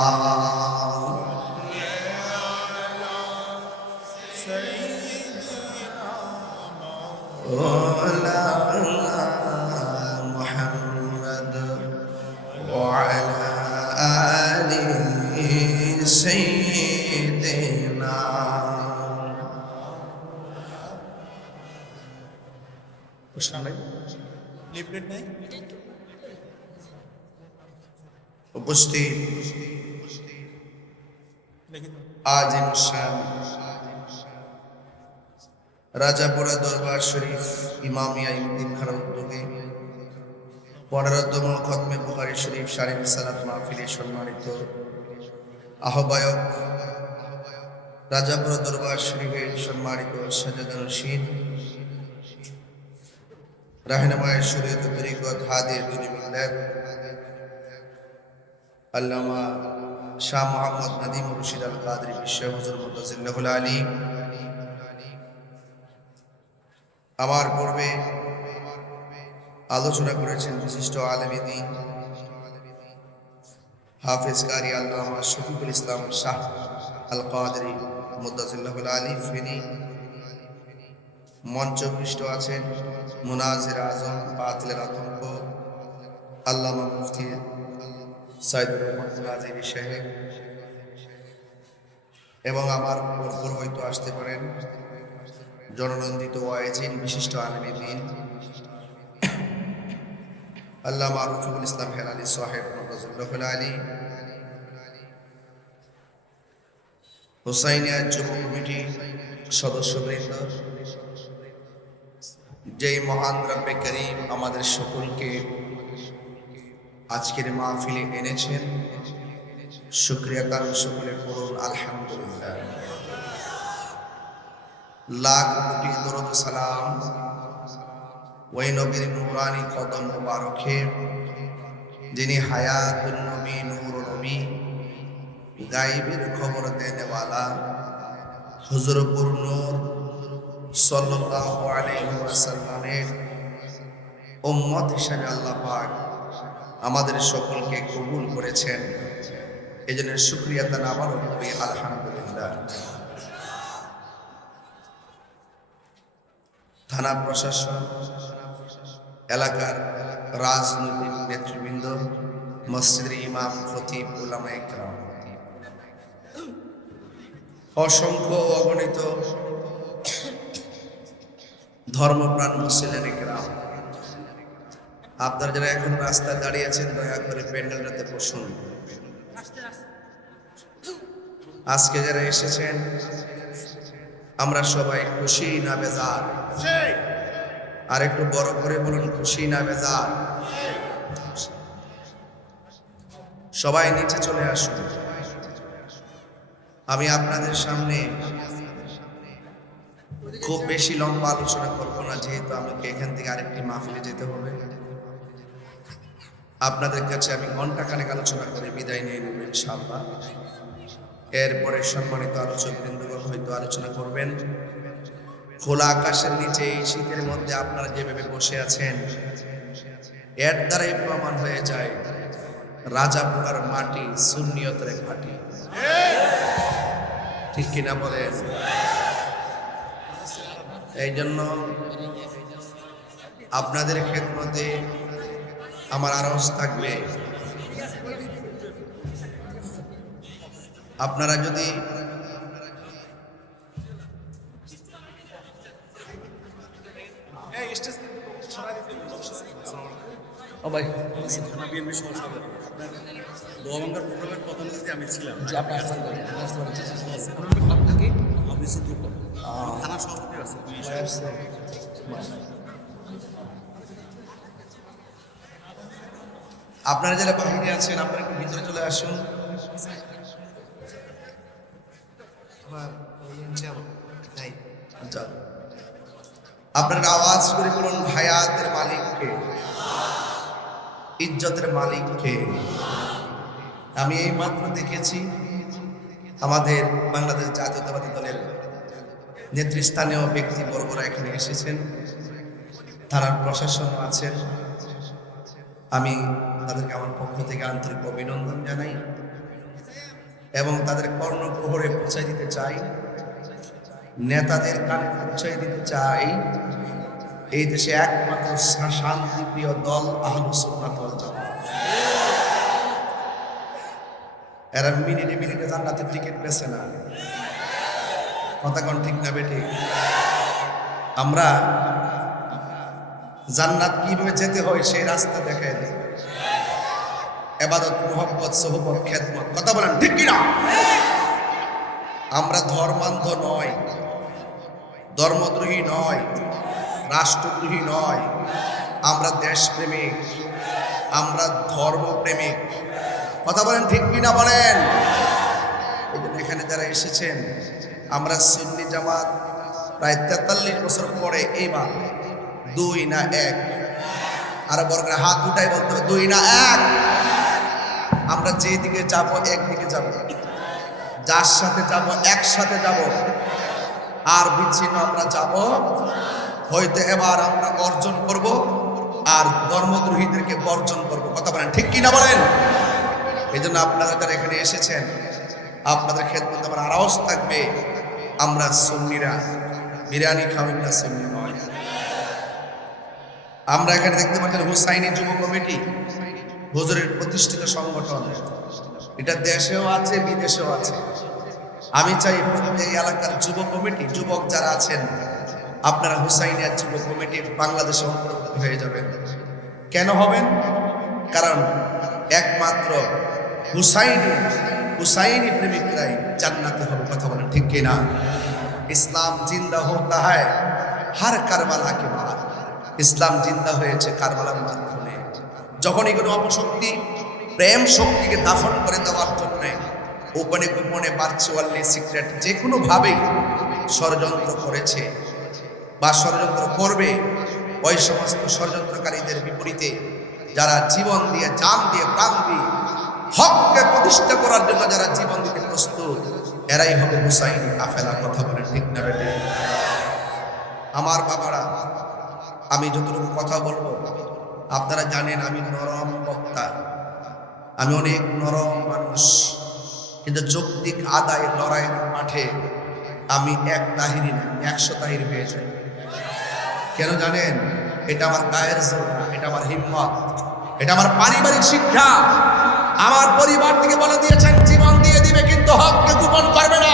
मौलाना मुहम्मद वअला आलिहि سيدنا উপস্থিত আজিম শান রাজাপুরা দরবার শরীফ ইমামিয়া ইমতিন খানের উদ্যোগে 15তম খতমে বুখারী শরীফ শারী রিসালাত মাহফিলে সম্মানিত আহ্বায়ক রাজাপুর দরবার শরীফের সম্মানিত সাজাদা রশিদ রাহনুমায়ে শরীয়ত তরিকত হাদিয়ে দুনি মিল্লাত আল্লামা শাহ মোহাম্মদ নদীম রশিদ আল কাদরি বিশ্ব হুজুর মুতাজিল্লাহুল আলী আমার পূর্বে আলোচনা করেছেন বিশিষ্ট আলেমে দ্বীন হাফেজ কারি আল্লামা শফিকুল ইসলাম শাহ আল কাদরি মুতাজিল্লাহুল আলী ফেনী মঞ্চপৃষ্ঠ আছেন মুনাজির আজম বাতিলের আতঙ্ক আল্লামা মুফতি সাইদুর রহমান নাজিরি সাহেব এবং আমার উপর হয়তো আসতে পারেন জননন্দিত ওয়াইজিন বিশিষ্ট আলেমে দ্বীন আল্লামা রফিকুল ইসলাম হেলালি সাহেব মুতাজিল্লাহুল আলী হুসাইনিয়া যুব কমিটি সদস্যবৃন্দ যেই মহান রব্বে করিম আমাদের সকলকে আজকের মাহফিলে এনেছেন শুকরিয়া তার সকলে পড়ুন আলহামদুলিল্লাহ লাখ কোটি দরুদ সালাম ওই নবীর নূরানি কদম মুবারকে যিনি হায়াতুন নবী নূর নবী গায়েবের খবর দেনেওয়ালা হুজুর নূর সাল্লাল্লাহু আলাইহি ওয়াসাল্লামের উম্মত হিসেবে আল্লাহ পাক আমাদের সকলকে কবুল করেছেন। এই জন্য শুকরিয়া তান আবারও করি আলহামদুলিল্লাহ। থানা প্রশাসন, এলাকার রাজনৈতিক নেতৃবৃন্দ, মসজিদের ইমাম, খতিব, উলামায়ে কেরাম, অসংখ্য অগণিত ধর্মপ্রাণ মুসলিম কেরাম, আপনারা যারা এখন রাস্তায় দাঁড়িয়ে আছেন দয়া করে প্যান্ডেলটাতে বসুন। আজকে যারা এসেছেন আমরা সবাই খুশি না বেজার? আর একটু বড় করে বলুন, খুশি না বেজার? সবাই নিচে চলে আসুন। আমি আপনাদের সামনে খুব বেশি লম্বা আলোচনা করবো না, যেহেতু আমাকে এখান থেকে আরেকটি মাহফিলে যেতে হবে। আপনাদের কাছে আমি ঘন্টাখানেক আলোচনা করে বিদায় নিয়ে নেব ইনশাআল্লাহ। এরপরে সম্মানিত আলোচক বৃন্দগণ হয়তো আলোচনা করবেন। খোলা আকাশের নিচে এই শীতের মধ্যে আপনারা যেভাবে বসে আছেন, এর দ্বারাই প্রমাণ হয়ে যায় রাজাপুরার মাটি সুন্নিয়তের মাটি, ঠিক কিনা বলেন? এই জন্য আপনাদের খেদমতে আমার আরজ থাকবে, আপনারা যদি আমি ছিলাম থানা সভাপতি আছে। আপনারা যারা বাহিরে আছেন আপনারা একটু ভিতরে চলে আসুন। আপনারা আওয়াজ করে বলুন, হায়াতের মালিককে, ইজ্জতের মালিককে। আমি এই মাত্র দেখেছি আমাদের বাংলাদেশ জাতীয়তাবাদী দলের নেতৃস্থানীয় ব্যক্তিবর্গরা এখানে এসেছেন, থানার প্রশাসনও আছেন। আমি তাদেরকে আমার পক্ষ থেকে আন্তরিক অভিনন্দন জানাই এবং তাদের কর্ণপ্রহরে পৌঁছাই দিতে চাই, নেতাদের কানে পৌঁছাই দিতে চাই, এই দেশে একমাত্র শান্তিপ্রিয় দল আহলুস সুন্নাত ওয়াল জামাত। এরা মিনিটে মিনিটে জান্নাতের টিকিট বেছে না, কথা কোন ঠিক না বেটি? আমরা জান্নাত কিভাবে যেতে হয় সেই রাস্তা দেখায় দেয়, ইবাদত, মুহাব্বত, সুহবত, খেদমত, কথা বলেন ঠিক কিনা? আমরা ধর্মান্ধ নয়, ধর্মদ্রোহী নয়, রাষ্ট্রদ্রোহী নয়, আমরা দেশপ্রেমিক, আমরা ধর্মপ্রেমিক, কথা বলেন ঠিক কিনা বলেন? এই জন্য এখানে যারা এসেছেন, আমরা সুন্নি জামাত প্রায় 43 বছর পরে এইবার 2 না 1, আর বর্গের হাত উঠাই বলতে হবে 2 না 1। আমরা যেদিকে যাব একদিকে যাব, যার সাথে যাব একসাথে যাব, আর বিচ্ছিন্ন আমরা যাব হয়তো এবার আমরা অর্জন করব আর ধর্মদ্রোহীদেরকে বর্জন করব, কথা বলেন ঠিক কিনা বলেন? এই জন্য আপনারা যারা এখানে এসেছেন আপনাদের খেদমতে আমার আরজ থাকবে, আমরা সুন্নিরা বিরিয়ানি খাওয়াই না, সুন্নি নয়। আমরা এখানে দেখতে পাচ্ছেন হুসাইনি যুব কমিটি, হুজুরের প্রতিষ্ঠিত সংগঠন, এটা দেশেও আছে বিদেশেও আছে। আমি চাই প্রত্যেক এলাকার যুব কমিটি, যুবক যারা আছেন আপনারা হুসাইনিয়া যুব কমিটির বাংলাদেশে অন্তর্ভুক্ত হয়ে যাবেন। কেন হবেন? কারণ একমাত্র হুসাইনি প্রেমিকরাই জান্নাতে হবে, কথা বলেন ঠিক কিনা? ইসলাম জিন্দা হোতা হয় হার কারবালা কে বাদ, ইসলাম জিন্দা হয়েছে কারবালার মাধ্যমে। যখনই কোনো অপশক্তি প্রেম শক্তিকে দাফন করে দেওয়ার জন্য গোপনে গোপনে ভার্চুয়ালি সিক্রেট যে কোনো ভাবেই ষড়যন্ত্র করেছে বা ষড়যন্ত্র করবে, ওই সমস্ত ষড়যন্ত্রকারীদের বিপরীতে যারা জীবন দিয়ে, জান দিয়ে, প্রাণ দিয়ে হককে প্রতিষ্ঠা করার জন্য যারা জীবন দিতে প্রস্তুত, এরাই হবে হুসাইনি কাফেলা, কথা বলেন ঠিক না বেটি? আমার বাবারা, আমি যতটুকু কথা বলবো আপনারা জানেন আমি নরম বক্তা, আমি অনেক নরম মানুষ, কিন্তু যৌক্তিক আদায় লড়াইয়ের মাঠে আমি এক তাহিরি না 100 তাহির হয়ে যাই। কেন জানেন? এটা আমার গায়ের জোর না, এটা আমার হিম্মত, এটা আমার পারিবারিক শিক্ষা। আমার পরিবার থেকে বলে দিয়েছেন জীবন দিয়ে দিবে কিন্তু হককে গোপন করবে না,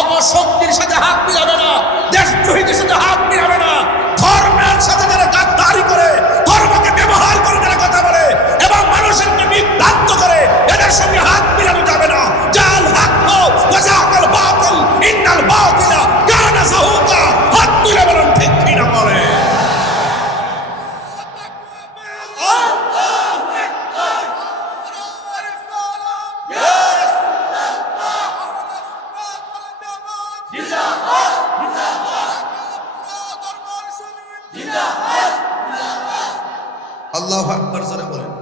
অপশক্তির সাথে হাত মিলাবে না, দেশদ্রোহীদের সাথে হাত মিলাবে না, ধর্মের সাথে যারা গাদ্দারি করে, ধর্মকে ব্যবহার করে যারা কথা বলে এবং মানুষেরকে বিভ্রান্ত করে, এদের সঙ্গে হাত মিলানো যাবে না। জাল হক ওয়া যাকাল বাতিল ইন্নাল বাতিলা কানা যাহুকা। হাত তুলে বলুন ঠিক কি না বলে? আল্লাহু আকবার জোরে বলেন।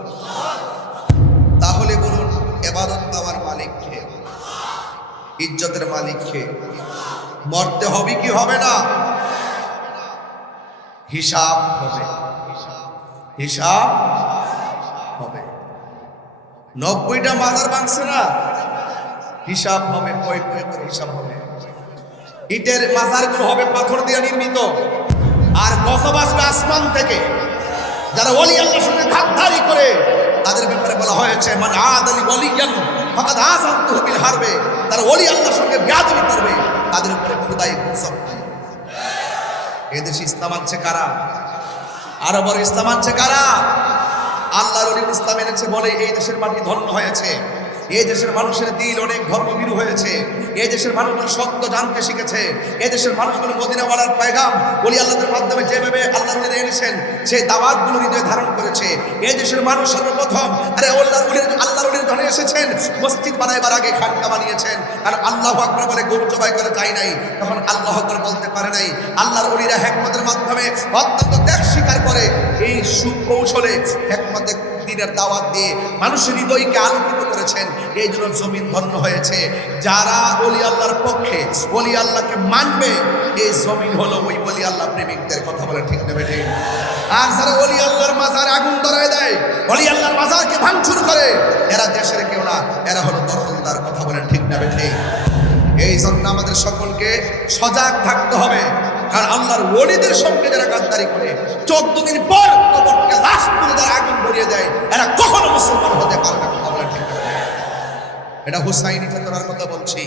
তাহলে বলুন ইবাদত দেওয়ার মালিক কে? ইজ্জতের মালিক কে? মরতে হবে কি হবে না? হিসাব হবে, হিসাব হবে। 90টা মাজার ভাঙছে না, হিসাব হবে, পয় পয় করে হিসাব হবে। ইটের মাজারগুলো হবে পাথর দিয়ে নির্মিত, আর গজব আসবে আসমান থেকে। যারা ওলি আল্লাহর সঙ্গে গাদ্দারি করে তাদের ব্যাপারে বলা হয়েছে মান আদালি ওলিয়ান ফাকাদ আযানতুহু বিল হারবে। তারা ওলি আল্লাহর সঙ্গে বেয়াদবি করবে, তাদের উপরে খোদাই গজব। এই দেশে ইসলাম আনছে কারা? আরো বড় ইসলাম আনছে কারা? আল্লাহর ওলি ইসলাম এনেছে বলে এই দেশের মাটি ধন্য হয়েছে। এই দেশের মানুষের দিল অনেক ধর্মভীরু হয়েছে। এই দেশের মানুষগুলো সত্য জানতে শিখেছে। এই দেশের মানুষগুলো মদিনাওয়ালার পয়গাম ওলি আল্লাহদের মাধ্যমে যেভাবে আল্লাহর ওলি এনেছেন সেই দাওয়াতগুলো হৃদয়ে ধারণ করেছে। এই দেশের মানুষ সর্বপ্রথম আল্লাহর ওলির ধরে এসেছেন, মসজিদ বানাইবার আগে খানকা বানিয়েছেন। আর আল্লাহু আকবার বলে গরু জবাই করে যায় নাই, তখন আল্লাহু আকবার বলতে পারে নাই। আল্লাহর ওলিরা হিকমতের মাধ্যমে অত্যন্ত ত্যাগ স্বীকার করে এই সুকৌশলে হিকমতে দিনের দাওয়াত দিয়ে মানুষের হৃদয়কে আলোকিত করেছেন। এই জন্য জমিন ধন্য হয়েছে। যারা ওলি আল্লাহর পক্ষে ওলি আল্লাহকে মানবে, এই জমিন হলো ওই ওলি আল্লাহ প্রেমিকদের। কথা বলে ঠিক নেবে ঠিক। আর যারা ওলি আল্লাহর মাজার আগুন ধরায় দেয়, ওলি আল্লাহর মাজারকে ভাঙচুর করে, এরা দেশের কেউ না, এরা হলো দখলদার। কথা বলে ঠিক নেবে ঠিক। এই জন্য আমাদের সকলকে সজাগ থাকতে হবে, কারণ আল্লাহর ওলিদের সঙ্গে যারা গাদ্দারি করে 14 দিন পর কবরকে লাশ তুলে যারা আগুন ধরিয়ে দেয়, এরা কখনো মুসলমান হতে পারে না। কথা বলে ঠিক নেবে। এটা হুসাইনি চেতনার কথা বলছি।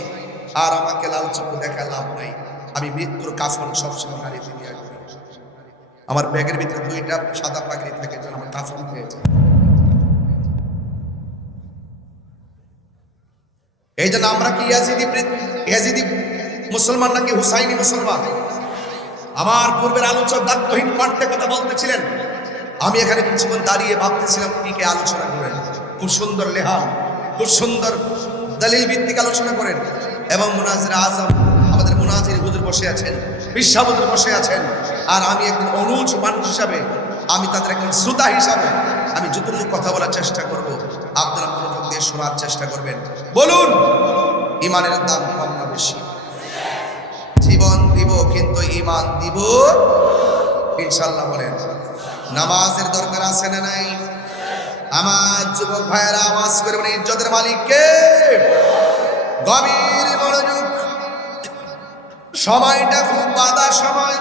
আর আমাকে লাল চক্ষু দেখা লাভ নাই। আমি মৃত্যুর কাফন সবসময় নারীতে নিয়ে করি। আমার ব্যাগের ভিতরে 2টা সাদা পাগড়ি থাকে, যেন আমার কাফন হয়ে যায়। এই জন্য আমরা কি ইয়াজিদি মুসলমান নাকি হুসাইনি মুসলমান? আমার পূর্বের আলোচক দায়িত্বহীন কণ্ঠে কথা বলতেছিলেন। আমি এখানে কিছুক্ষণ দাঁড়িয়ে ভাবতেছিলাম কি কে আলোচনা করেন। খুব সুন্দর লেহান, খুব সুন্দর দলিল ভিত্তিক আলোচনা করেন। এবং মুনাজির আজম আমাদের মুনাজির হুজুর বসে আছেন, বিশ্বাস হুজুর বসে আছেন। আর আমি একজন অনুজ মানুষ হিসাবে, আমি তাদের একজন শ্রোতা হিসাবে আমি যতটুকু কথা বলার চেষ্টা করব, আপনারা মনোযোগ দিয়ে শোনার চেষ্টা করবেন। বলুন, ইমানের দাম কম না বেশি? জীবন দিব কিন্তু ইমান দিব ইনশাআল্লাহ। বলেন, নামাজের দরকার আছে না নাই? আমার যুবক ভাইয়েরা আওয়াজ করে বলেন, ইজ্জতের মালিক কে? গভীর মনোযোগ। সময়টা খুব বাধা সময়।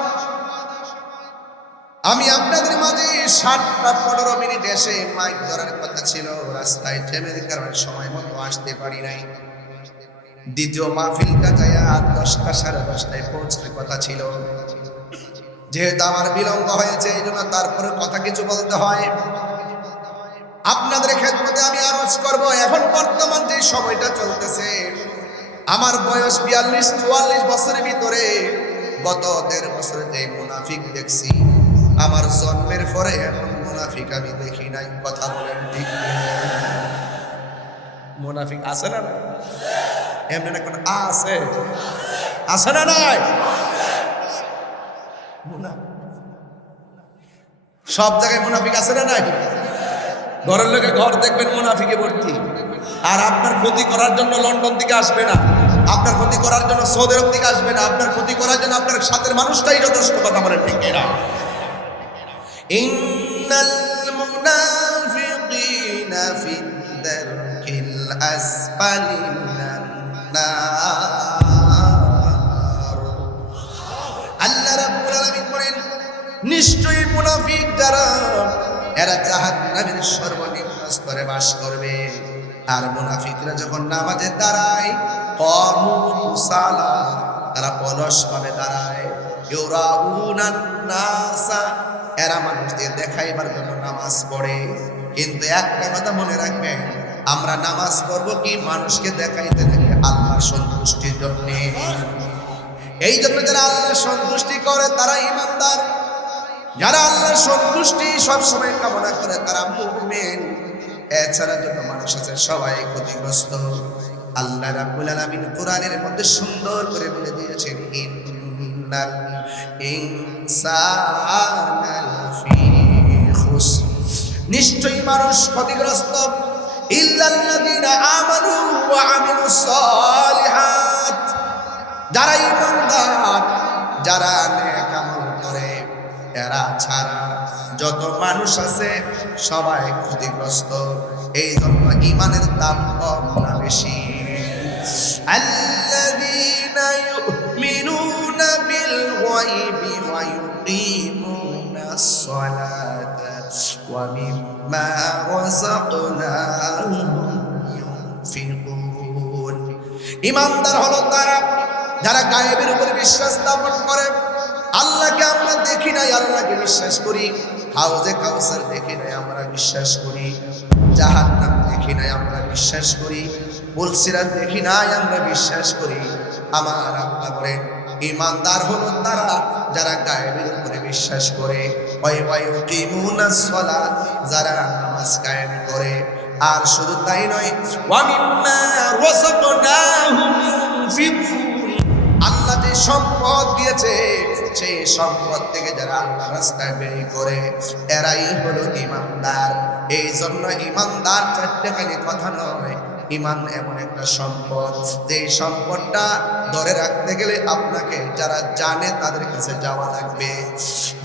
আমি আপনাদের মাঝে 7টা 15 মিনিট এসে মাইক ধরার কথা ছিল, রাস্তায় জ্যামের কারণে সময় মতো আসতে পারি নাই। দ্বিতীয় মাহফিলটা যায় 10টা 10:30টায় পৌঁছার কথা ছিল। যেহেতু আমার বিলম্ব হয়েছে, এই জন্য তারপরে কথা কিছু বলতে হয়। আপনাদের খেদমতে আমি আরজ করব, এখন বর্তমান যে সময়টা চলতেছে, আমার বয়স 42-44 বছরের ভিতরে গত 1.5 বছরে যে মুনাফিক দেখছি, আমার জন্মের পরে এমন মুনাফিক আমি দেখি নাই। কথা বলেন ঠিক? মুনাফিক আছে না? এমনি না কোন আছে? আছে না নাই? সব জায়গায় মুনাফিক আছে না নাই? ঘরের লোকে ঘর দেখবেন মুনাফিকে ভর্তি। আর আপনার ক্ষতি করার জন্য লন্ডন থেকে আসবে না, আপনার ক্ষতি করার জন্য সৌদি আরব থেকে আসবে না, আপনার ক্ষতি করার জন্য আপনার সাথের মানুষটাই যথেষ্ট। কথা বলেন ঠিক না? ইন্নাল মুনাফিকিনা ফিদ-দারকিল আসফালি মিনান নার। আল্লাহ রাব্বুল আলামিন বলেন, নিশ্চয়ই মুনাফিক যারা, এরা জাহান্নামের সর্বনিম্ন স্তরে বাস করবে। আর মুনাফিকরা যখন নামাজে দাঁড়ায়, ক্বামু কুসালা, তারা অলসভাবে দাঁড়ায়। ইউরাউনান নাসা, এরা মানুষদের দেখাইবার জন্য নামাজ পড়ে। কিন্তু একটা কথা মনে রাখবেন, আমরা নামাজ পড়ব কি মানুষকে দেখাইতে নাকি আল্লাহর সন্তুষ্টির জন্য? এই জন্য যারা আল্লাহর সন্তুষ্টি করে তারা ঈমানদার। যারা আল্লাহর সন্তুষ্টি সবসময় কামনা করে তারা মুমিন। এছাড়া যত মানুষ আছে সবাই ক্ষতিগ্রস্ত। আল্লাহ রাব্বুল আলামিন কোরআনের মধ্যে সুন্দর করে বলে দিয়েছেন, ইন্নাল ইনসানা লাফি খুসর, নিশ্চয়ই মানুষ ক্ষতিগ্রস্ত। ইল্লাল্লাযীনা আমানু ওয়া আমিলুস সালিহাত, যারা ঈমানদার, যারা নেক আমল করে, এরা ছাড়া যত মানুষ আছে সবাই ক্ষতিগ্রস্ত। এই জন্য ঈমানের দাম কম না বেশি? আল্লাযীনা ইউমিনুনা বিল গায়বি ওয়া ইউকিমুনাস সালাতা ওয়া মিম্মা রাযাকনাহুম ইউনফিকুন। ঈমানদার হলো তারা যারা গায়েবের উপরে বিশ্বাস স্থাপন করে। আল্লাহকে আমরা দেখি নাই, আল্লাহকে বিশ্বাস করি। হাউজে কাউসার দেখি নাই, আমরা বিশ্বাস করি। জাহান্নাম দেখি নাই, আমরা বিশ্বাস করি। পুলসিরাত দেখি নাই, আমরা বিশ্বাস করি। আমার আল্লাহ বলেন, ঈমানদার হলো তারা যারা গায়েবের উপরে বিশ্বাস করে। ওয়া ইউকিমুনাস সালাত, যারা নামাজ কায়েম করে। আর শুধু তাই নয়, ওয়া মিম্মা রাযাকনাহুম ইউনফিকুন, আল্লাহ যে সম্পদ দিয়েছে সেই সম্পদ থেকে যারা আল্লাহ রাস্তায় ব্যয় করে, এরাই হলো ঈমানদার। এই জন্য ঈমানদার চারটেখানি কথা নয়, ঈমান এমন একটা সম্পদ, যে সম্পদটা ধরে রাখতে গেলে আপনাকে যারা জানে তাদের কাছে যাওয়া লাগবে।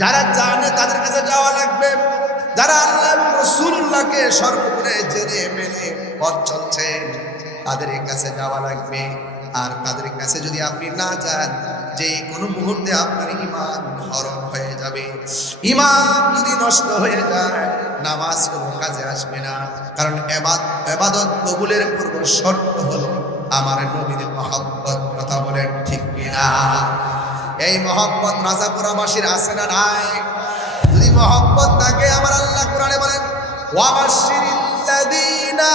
যারা জানে তাদের কাছে যাওয়া লাগবে। যারা আল্লাহ এবং রাসূলুল্লাহকে সর্বগুণে জেনে মেনে পথ চলছেন তাদের কাছে যাওয়া লাগবে। আর তাদের কাছে যদি আপনি না যান, যে কোনো মুহূর্তে আপনার ঈমান হরণ হয়ে যাবে। ঈমান যদি নষ্ট হয়ে যায়, নামাজ কোনো কাজে আসবে না। কারণ ইবাদত কবুলের পূর্ব শর্ত হলো আমার নবীর মহব্বত। কথা বলেন ঠিক কিনা? এই মহব্বত রাজাপুরাবাসীর আছে না নাই? যদি মহব্বত থাকে, আমার আল্লাহ কোরআনে বলেন, ওয়াবাশশিরিল্লাযীনা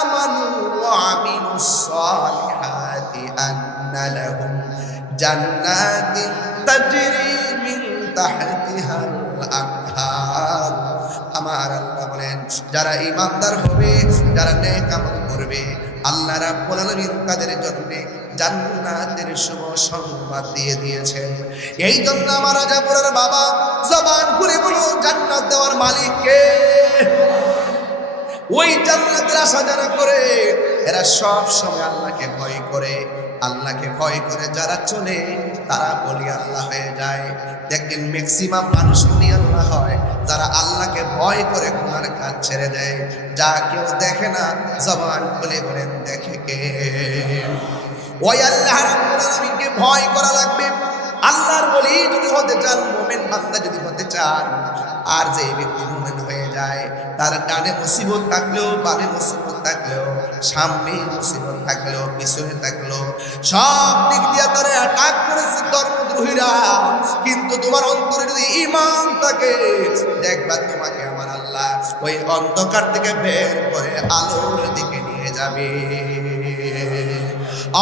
আমানু ওয়া আমিলুস সালিহাতি আন্না লাহুম জান্নাতিন তাজরি মিন তাহতিহাল আনহার। আমার আল্লাহ বলেন, যারা ঈমানদার হবে, যারা নেক আমল করবে, আল্লাহ রাব্বুল আলামিন তাদের জন্য জান্নাতের শুভ সংবাদ দিয়ে দিয়েছেন। এই জন্য আমার রাজাপুরের বাবা জবান খুলে বলো, জান্নাত দেওয়ার মালিক কে? ওই জান্নাতের আশা যারা করে, এরা সব সময় আল্লাহকে ভয় করে। আল্লাহকে ভয় করে যারা চলে, তারা বলি আল্লাহ হয়ে যায়। দেখবেন ম্যাক্সিমাম মানুষ বলি আল্লাহ হয় যারা আল্লাহকে ভয় করে গুনার কাজ ছেড়ে দেয়। যা কেউ দেখে না, জবান খুলে বলেন দেখে কে? ওই আল্লাহ রাব্বুল আলামিনকে ভয় করা লাগবে। আল্লাহর ওলি যদি হতে চান, মুমিন বান্দা যদি হতে চান, আর যে ব্যক্তি মুমিন হয়ে যায়, তার ডানে মুসিবত থাকলেও, বামে মুসিবত থাকলেও, সামনে মুসিবত থাকলেও, পিছনে থাকলেও, সব দিক দিয়ে তারা অ্যাটাক করেছে ধর্মদ্রোহীরা। কিন্তু তোমার অন্তরে যদি ঈমান থাকে, দেখবা তোমাকে আমার আল্লাহ ওই অন্ধকার থেকে বের করে আলোর দিকে নিয়ে যাবে।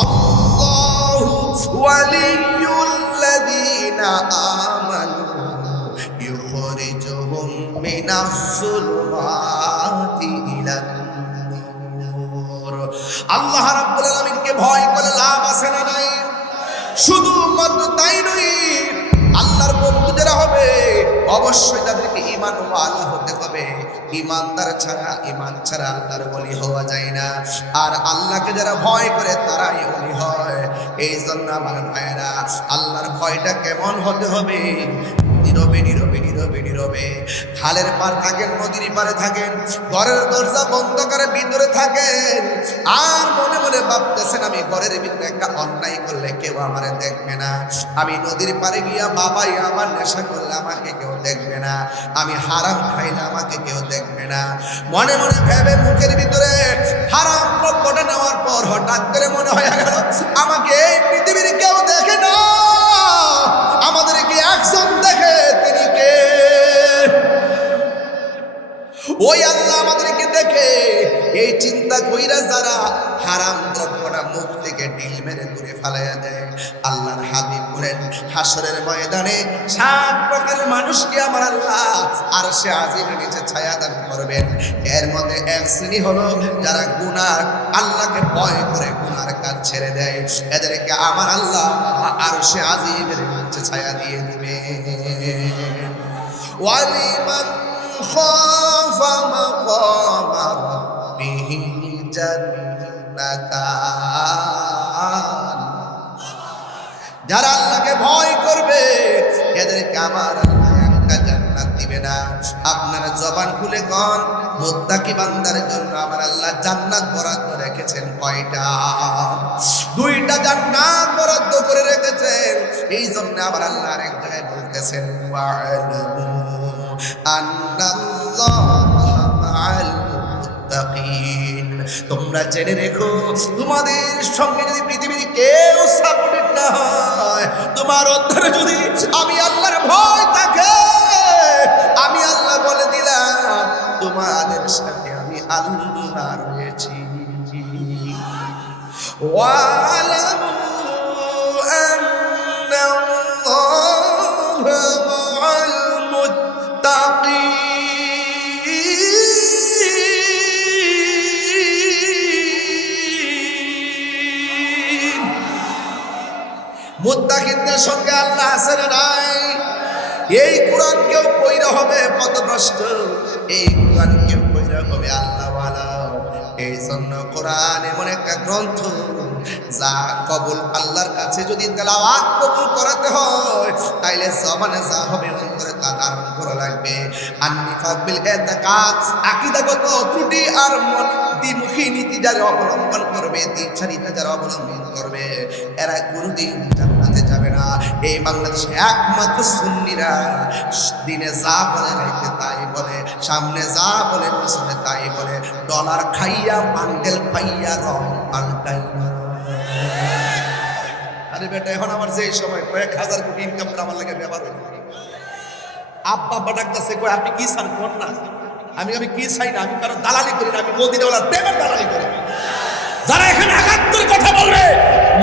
আল্লাহু ওয়ালিয়ুল্লাযীনা আমানু ইউখরিজুহুম মিনাজ যুলুমাতি ইলান নূর। আল্লাহ রাব্বুল আলামিনকে ভয় করে লাভ আছে না নাই? শুধুমাত্র তাই নয়, আল্লাহর বন্ধু যারা হবে অবশ্যই তাদেরকে ঈমানওয়ালা হতে হবে। ঈমানদার ছাড়া, ঈমান ছাড়া আল্লাহর ওলি হওয়া যায় না। আর আল্লাহকে যারা ভয় করে তারাই ওলি হয়। এই জন্য আমার ভাইয়েরা, আল্লাহর ভয়টা কেমন হতে হবে? নীরবে নীরবে নীরবে নীরবে নীরবে খালের পার থাকেন, নদীর পারে থাকেন, ঘরের দরজা বন্ধ করে ভিতরে থাকেন, আর মনে মনে ভাবতেছেন আমি ঘরের ভিতরে একটা অন্যায় করলে কেউ আমারে দেখবে না, আমি নদীর পারে গিয়া বাবাই আমার নেশা করলে আমাকে কেউ দেখবে না, আমি হারাম খাইলে আমাকে কেউ দেখবে না। মনে মনে ভেবে মুখের ভিতরে হারাম দ্রব্যটা নেওয়ার পর হঠাৎ করে মনে হয়ে গেল আমাকে এই পৃথিবীর কেউ দেখে না, আমাদেরকে একজন দেখে, তিনি কে? ওই আল্লাহ আমাদেরকে দেখে। এই চিন্তা কইরা যারা হারাম দ্রব্যটা মুখ থেকে ঢিল মেরে দূরে ফালাইয়া দেয়, আল্লাহর হাবিব বলেন হাসরের ময়দানে 7 প্রকারের মানুষকে আমার আল্লাহ আরশে আজিমের নিচে ছায়া দান করবেন। এর মধ্যে এক শ্রেণী হলো যারা গুনাহ, আল্লাহকে ভয় করে গুনার কাজ ছেড়ে দেয়, এদেরকে আমার আল্লাহ আরশে আজিমের নিচে ছায়া দিয়ে দিবে। ওয়ালিমান خاف مقام ربه جنتان, যারা আল্লাহকে ভয় করবে এদেরকে আমার আল্লাহ একটা জান্নাত দিবে না। আপনারা জবান খুলে কোন মুত্তাকি বান্দার জন্য আমার আল্লাহ জান্নাত বরাদ্দ রেখেছেন কয়টা? 2টা জান্নাত বরাদ্দ করে রেখেছেন। এই জন্য আমার আল্লাহ আরেক জায়গায় বলতেছেন ওয়া'লামু আন্নাল্লাহা মা'আল মুত্তাকিন, তোমরা জেনে রেখো তোমাদের সঙ্গে যদি পৃথিবীর কেউ সাপোর্টেড না হয়, তোমার অন্তরে যদি আমি আল্লাহর ভয় থাকে, আমি আল্লাহ বলে দিলাম তোমাদের সাথে আমি আল্লাহ রয়েছি। ওয়া'লামু আন্নাল্লাহা মা'আল মুত্তাকিন, মুত্তাকিনদের সঙ্গে আল্লাহ আছেন নাই। এই কোরআন কেউ পয়রা হবে পথভ্রষ্ট, এই কোরআন কেউ পয়রা হবে আল্লাহওয়ালা। এই জন্য কোরআন এমন একটা গ্রন্থ যা কবুল, আল্লাহর কাছে যদি তেলাওয়াত কবুল করাতে হয় তাইলে জবানে যা হবে অন্তরে তা ধারণ করা লাগবে। আন্নিফাক বিল ইতিকাদ, আকীদাগত ত্রুটি আর দ্বিমুখী নীতি যারা অবলম্বন করবে, দ্বিচারিতা যারা অবলম্বন করবে, এরা কোনোদিন জান্নাতে যাবে না। এই বাংলাদেশে একমাত্র সুন্নিরা দিনে যা বলে রাইতে তাই বলে, সামনে যা বলে পিছনে তাই বলে, ডলার খাইয়া বান্ডেল পাইয়া রং পাল্টাই না। আরে বেটা, এখন আমার যে সময় কয়েক হাজার কোটি ইনকাম করে আমার লাগে ব্যাপার হইল। আব্বা আব্বা ডাকতেছে, কই আপনি কি চান কোন না? আমি কি চাই না, আমি কারো দালালি করি না, আমি মদিনাওয়ালার প্রেমের দালালি করি। যারা এখানে একাত্তরের কথা বলবে,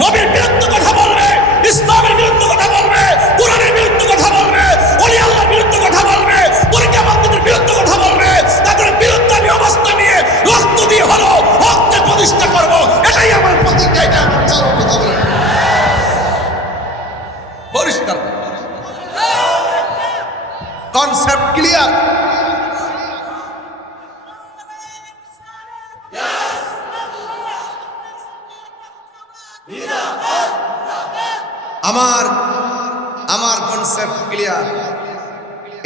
নবীর বিরুদ্ধে কথা বলবে, ইসলামের বিরুদ্ধে কথা বলবে, কোরআনের বিরুদ্ধে কথা বলবে, ওলি আল্লাহর বিরুদ্ধে কথা বলবে, পরীক্ষাবাদীদের বিরুদ্ধে কথা বলবে, তাদের বিরুদ্ধে আমি অবস্থা নিয়ে রক্ত দিয়ে হলো হককে প্রতিষ্ঠা করব। এটাই আমার প্রতিজ্ঞা, এটা আমার চাওয়া কথা বলে পরিষ্কার কনসেপ্ট ক্লিয়ার। আমার কনসেপ্ট ক্লিয়ার।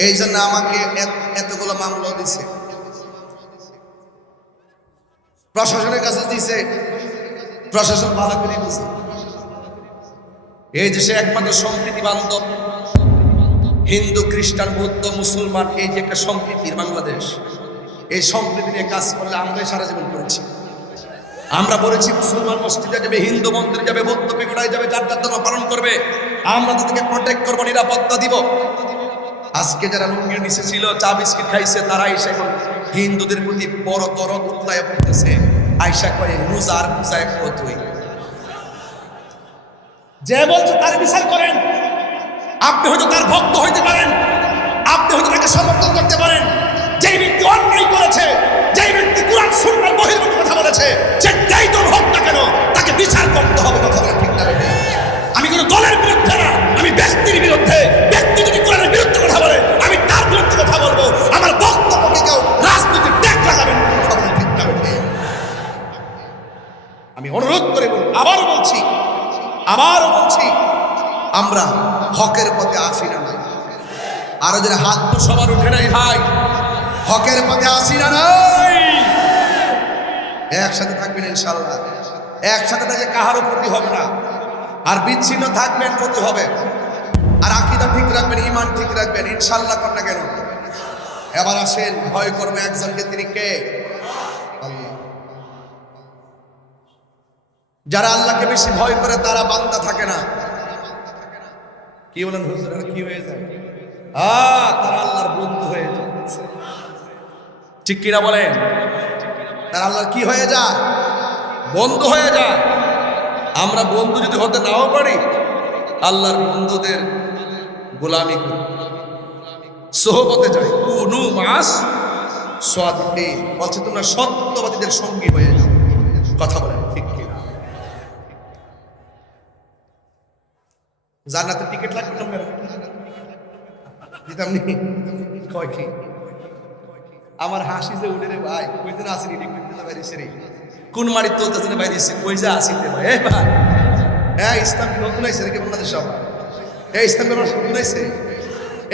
এই জন্য আমাকে এতগুলো মামলা দিছে, প্রশাসনের কাছে দিছে, প্রশাসন ভালো করে দিছে। এই দেশে একমাত্র সম্প্রীতি বান্ধব হিন্দু, খ্রিস্টান, বৌদ্ধ, মুসলমান, এই যে একটা সম্প্রীতির বাংলাদেশ, এই সম্প্রীতি নিয়ে কাজ করলে আমরাই সারা জীবন করেছি। আমরা বলেছি মুসলমান মসজিদে যাবে, হিন্দু মন্দিরে যাবে, বৌদ্ধ পেগোড়ায় যাবে, যার যার ধর্ম পালন করবে, আমরা তাদেরকে প্রোটেক্ট করবো, নিরাপত্তা দিব। আজকে যারা লুঙ্গির নিচে ছিল, চা বিস্কিট খাইছে, তারা এসে এখন হিন্দুদের প্রতি বড় দরদ উতলায় পড়তেছে। আয়সা করে রোজার পূজা এক পথই, যে বলছে তার বিচার করেন। আপনি হয়তো তার ভক্ত হইতে পারেন, আপনি হয়তো তাকে সমর্থন করতে পারেন। যেই ব্যক্তি অন্যায় করেছে, যেই ব্যক্তি কোরআন সুন্নাহর বহির্ভূত কথা বলেছে, সে যেই দল হোক না কেন তাকে বিচার করতে হবে। কথা বলা ঠিক না? আমি কোনো দলের বিরুদ্ধে না, আমি ব্যক্তির বিরুদ্ধে। ব্যক্তি যদি কোরআনের বিরুদ্ধে কথা বলে, আমি তার বিরুদ্ধে কথা বলবো। আমার বক্তব্যকে কেউ রাজনীতির ট্যাগ লাগাবেন। কথা বলা ঠিক না? আমি অনুরোধ করে আবারও বলছি, আমরা হকের পথে আসি না, আরো যদি হাত তো সবার উঠে নাই ভাই, হকের পথে আসি না নাই, একসাথে থাকবেন ইনশাআল্লাহ। একসাথে থাকলে কাহারও ক্ষতি হবে না, আর বিচ্ছিন্ন থাকবেন ক্ষতি হবে। আর আকীদা ঠিক রাখবেন, ঈমান ঠিক রাখবেন ইনশাআল্লাহ। কর না কেন? এবার আসেন, ভয় করবে একজনকে, তিনি কে? আল্লাহ। যারা আল্লাহকে বেশি ভয় করে তারা বান্দা থাকে না। কি বলেন হুজুর, কি হয়ে যায়? তারা আল্লাহর বন্ধু হয়ে যায়। ঠিক কিনা বলেন? তারা আল্লাহর কি হয়ে যায়? বন্ধু হয়ে যায়। আমরা বন্ধু যদি হতে নাও পারি, আল্লাহর বন্ধুদের গোলামি করি, সোহবতে যাই। কুনু মাস সাদিকিন, বলছে তোমরা সত্যবাদীদের সঙ্গী হয়ে যাও। কথা বলেন ঠিক কিনা? জান্নাতের টিকিট লাগবে না মেরা দিতাম নি? কয় কি আমার হাসি যে উঠে রে ভাই, কই দিন আসেনি টিকিট দিতে বাইরেছে রে, কোন মারি তোলতেছে না বাইরেছে, কই যা আসিন রে ভাই। এই ভাই, হ্যাঁ ইসলাম কি নতুন আইছে নাকি বাংলাদেশ? সবাই এই ইসলাম ব্যবহার নতুন আইছে?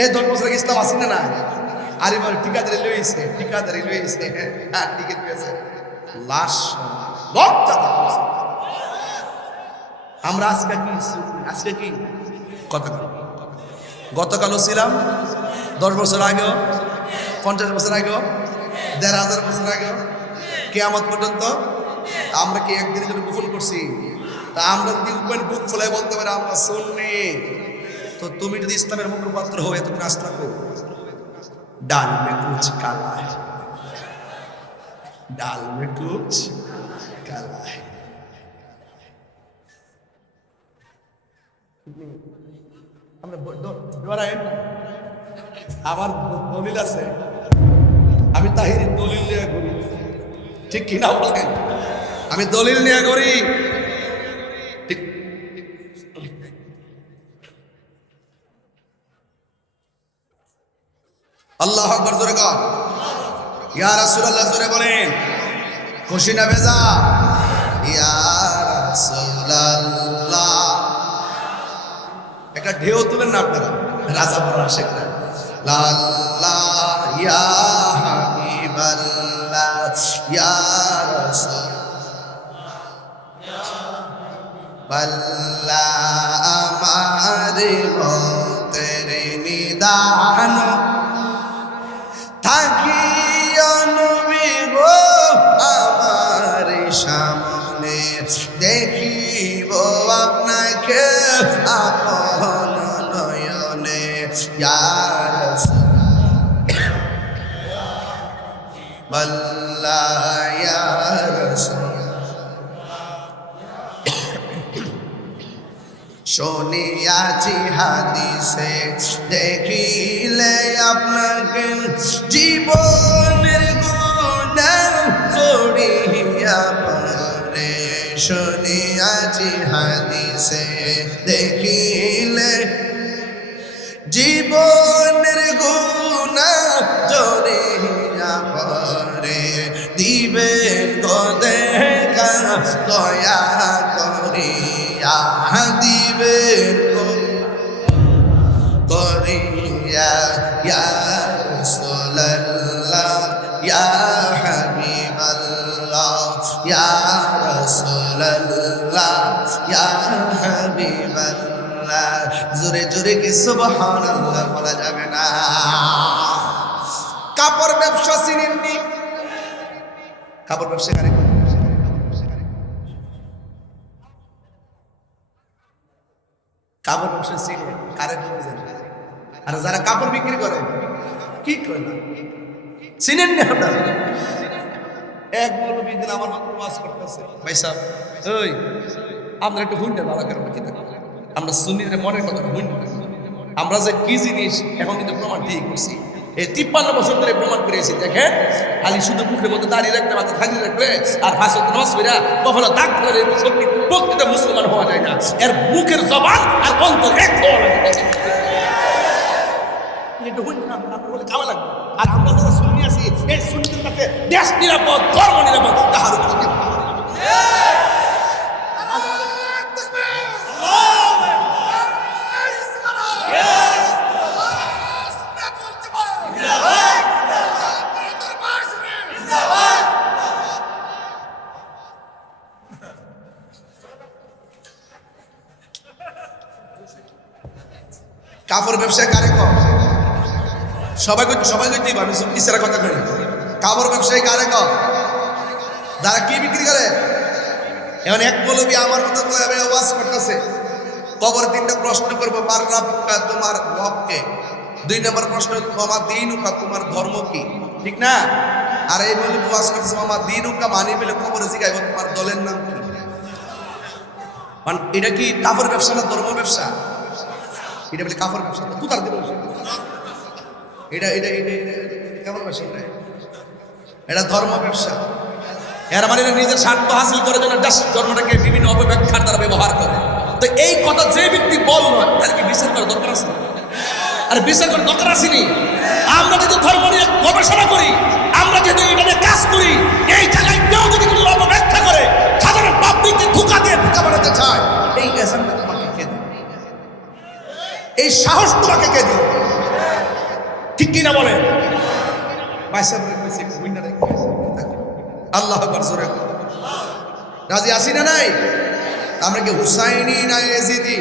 এই 10 বছর আগে ইসলাম আসিন না? আরে মানে ঠিকাদারি লইছে, ঠিকাদারি লইছে, হ্যাঁ টিকিট পেয়েছে। লাশ লজ্জা থাকছে। আমরা আজকে কি গতকালও ছিলাম, 10 বছর আগেও, 50 বছর আগেও, 1500 বছর আগেও, কিয়ামত পর্যন্ত। আমরা কি একদিনের জন্য গোপন করছি? তা আমরা যদি উপেন বুক ফোলাই বলতে পারি আমরা সুন্নি, তো তুমি যদি ইসলামের মুখপাত্র হও, তুমি রাস্তা কো ডাল মে কুছ কালা है, ডাল মে কুছ কালা है। আমরা ডরাই না, আমার দলিল আছে, আমি তাহিরি দলিল নিয়ে ঘুরি। ঠিক কিনা বলেন? আমি দলিল নিয়ে ঘুরি। ঠিক। আল্লাহু আকবার, জোরে কর ইয়া রাসূলুল্লাহ, জোরে বলেন খুশি না বেজা? ইয়া রাসূলুল্লাহ। একটা ঢেউ তুলেন না আপনারা, রাজা পড়া শেখ না। লাল্লাহ ইয়া হাবিবাল্লাহ ইয়া রাসূলুল্লাহ, আমার মতের নিদান থাকি নবী গো আমার সামনে, দেখিব আপনাকে আপন নয়নে। ইয়া রাসূলুল্লাহ ইয়া রাসূলুল্লাহ, শুনিয়াছি হাদিসে দেখিলে আপনাকে জীবনের গুণা জড়িয়া পড়ে। শুনিয়াছি হাদিসে দেখিলে জীবনের গুণা জড়িয়া পড়ে। দিবেন গো দেখা দয়া করিয়া, দিবেন গো করিয়া। ইয়া রাসূলুল্লাহ ইয়া হাবিবাল্লাহ ইয়া রাসূলুল্লাহ ইয়া হাবিবাল্লাহ। জোরে জোরে কি সুবহানাল্লাহ বলা যাবে না? কাপড় ব্যবসা চিনেননি? কাপড় ব্যবসা কারে? কাপড় ব্যবসা চিনে কারে বুঝেন? আর যারা কাপড় বিক্রি করে কি করে না চিনেন না আপনারা? এক মৌলবী দিন আমার মাত্র ওয়াজ করতেছে, ভাই সাহেব ওই আমরা একটু হুন্ডে ভালো করে কি থাকি, আমরা সুন্নিদের মনের কথা হুন্ডে, আমরা যে কি জিনিস এখন কিন্তু প্রমাণ দিয়ে করছি। এই 53 বছর ধরে প্রমাণ করেছি। দেখেন আলী শুধু মুখের মধ্যে দাঁড়িয়ে রাখলে, মাথা থাকলে রাখলে, আর হাসত নসবিরা কখনো দাগ করে সত্যি প্রকৃত মুসলমান হওয়া যায় না। এর মুখের জবান আর অন্তর এক হওয়া লাগে। একটু হুন্ডে আমরা বলে খাওয়া লাগবে। আর আমরা যারা সুন্নি আছি, এই সুন্নিদের কাছে দেশ নিরাপদ, ধর্ম নিরাপদ, তাহার ক্ষতি কাপড় ব্যবসায় কারে কম? সবাই কইতেই আমি ইসারা কথা কই না। কাপড় ব্যবসায়ী কারে কম? যারা কি বিক্রি করে। এখন এক মৌলবী আমার মতো করে আমি ওয়াজ করতেছে, কবর 3টা প্রশ্ন করবো, মার রাব্বুকা, তোমার রবকে। 2 নম্বর প্রশ্ন, মামা দীনুকা, তোমার ধর্ম কি? ঠিক না? আর এই মৌলবী ওয়াজ করতেছে, মামা দীনুকা মানি বলে কবরে জিগাইব তোমার দলের নাম কি? মানে এটা কি কাপড় ব্যবসা না ধর্ম ব্যবসা? এটা বলে কাপড় ব্যবসা, তুতার দিব এটা এটা এটা কাপড় ব্যবসা না, এটা ধর্ম ব্যবসা। এর মানে নিজের স্বার্থ হাসিল করার জন্য ধর্মটাকে বিভিন্ন অপব্যাখ্যার দ্বারা ব্যবহার করে। তো এই কথা যে ব্যক্তি বলল তার কি বিচার করার দরকার আছে? আর বিচার করার দরকার আসেনি। আমরা যদি ধর্ম নিয়ে গবেষণা করি, আমরা যদি এটা নিয়ে কাজ করি, এই জায়গায় কেউ যদি কোনো অপব্যাখ্যা করে, সাধারণ পাবলিককে ধোঁকা দিয়ে বোকা বানাতে চায়, এই এজেন্ডা তোমাকে কে দিল? এই সাহস তোমাকে কে দিল? ঠিক কিনা বলেন? আল্লাহ আকবার, জোরে রাজি আসি না নাই? আমরা কি হুসাইনি না ইয়াজিদি?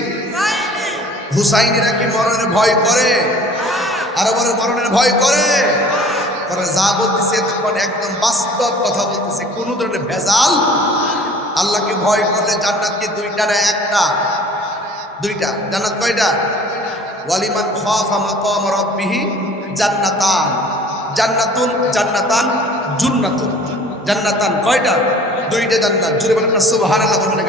হুসাইনিরা কি মরণের ভয় করে? আরো বড় মরণের ভয় করে? যা বলতেছে তখন একদম বাস্তব কথা বলতেছে, কোন ধরনের ভেজাল। আল্লাহকে ভয় করলে জান্নাত কি 2টা না 1টা? 2টা। জান্নাত কয়টা? ওয়ালিমান খাফা মাকাম রাব্বিহি জান্নাতান। জান্নাতুন, জান্নাতান, জুন্নাতুন। জান্নাতান কয়টা? 2টা জান্নাত। জুড়ে বলেন না সুবহানাল্লাহ, বলবেন না কেন?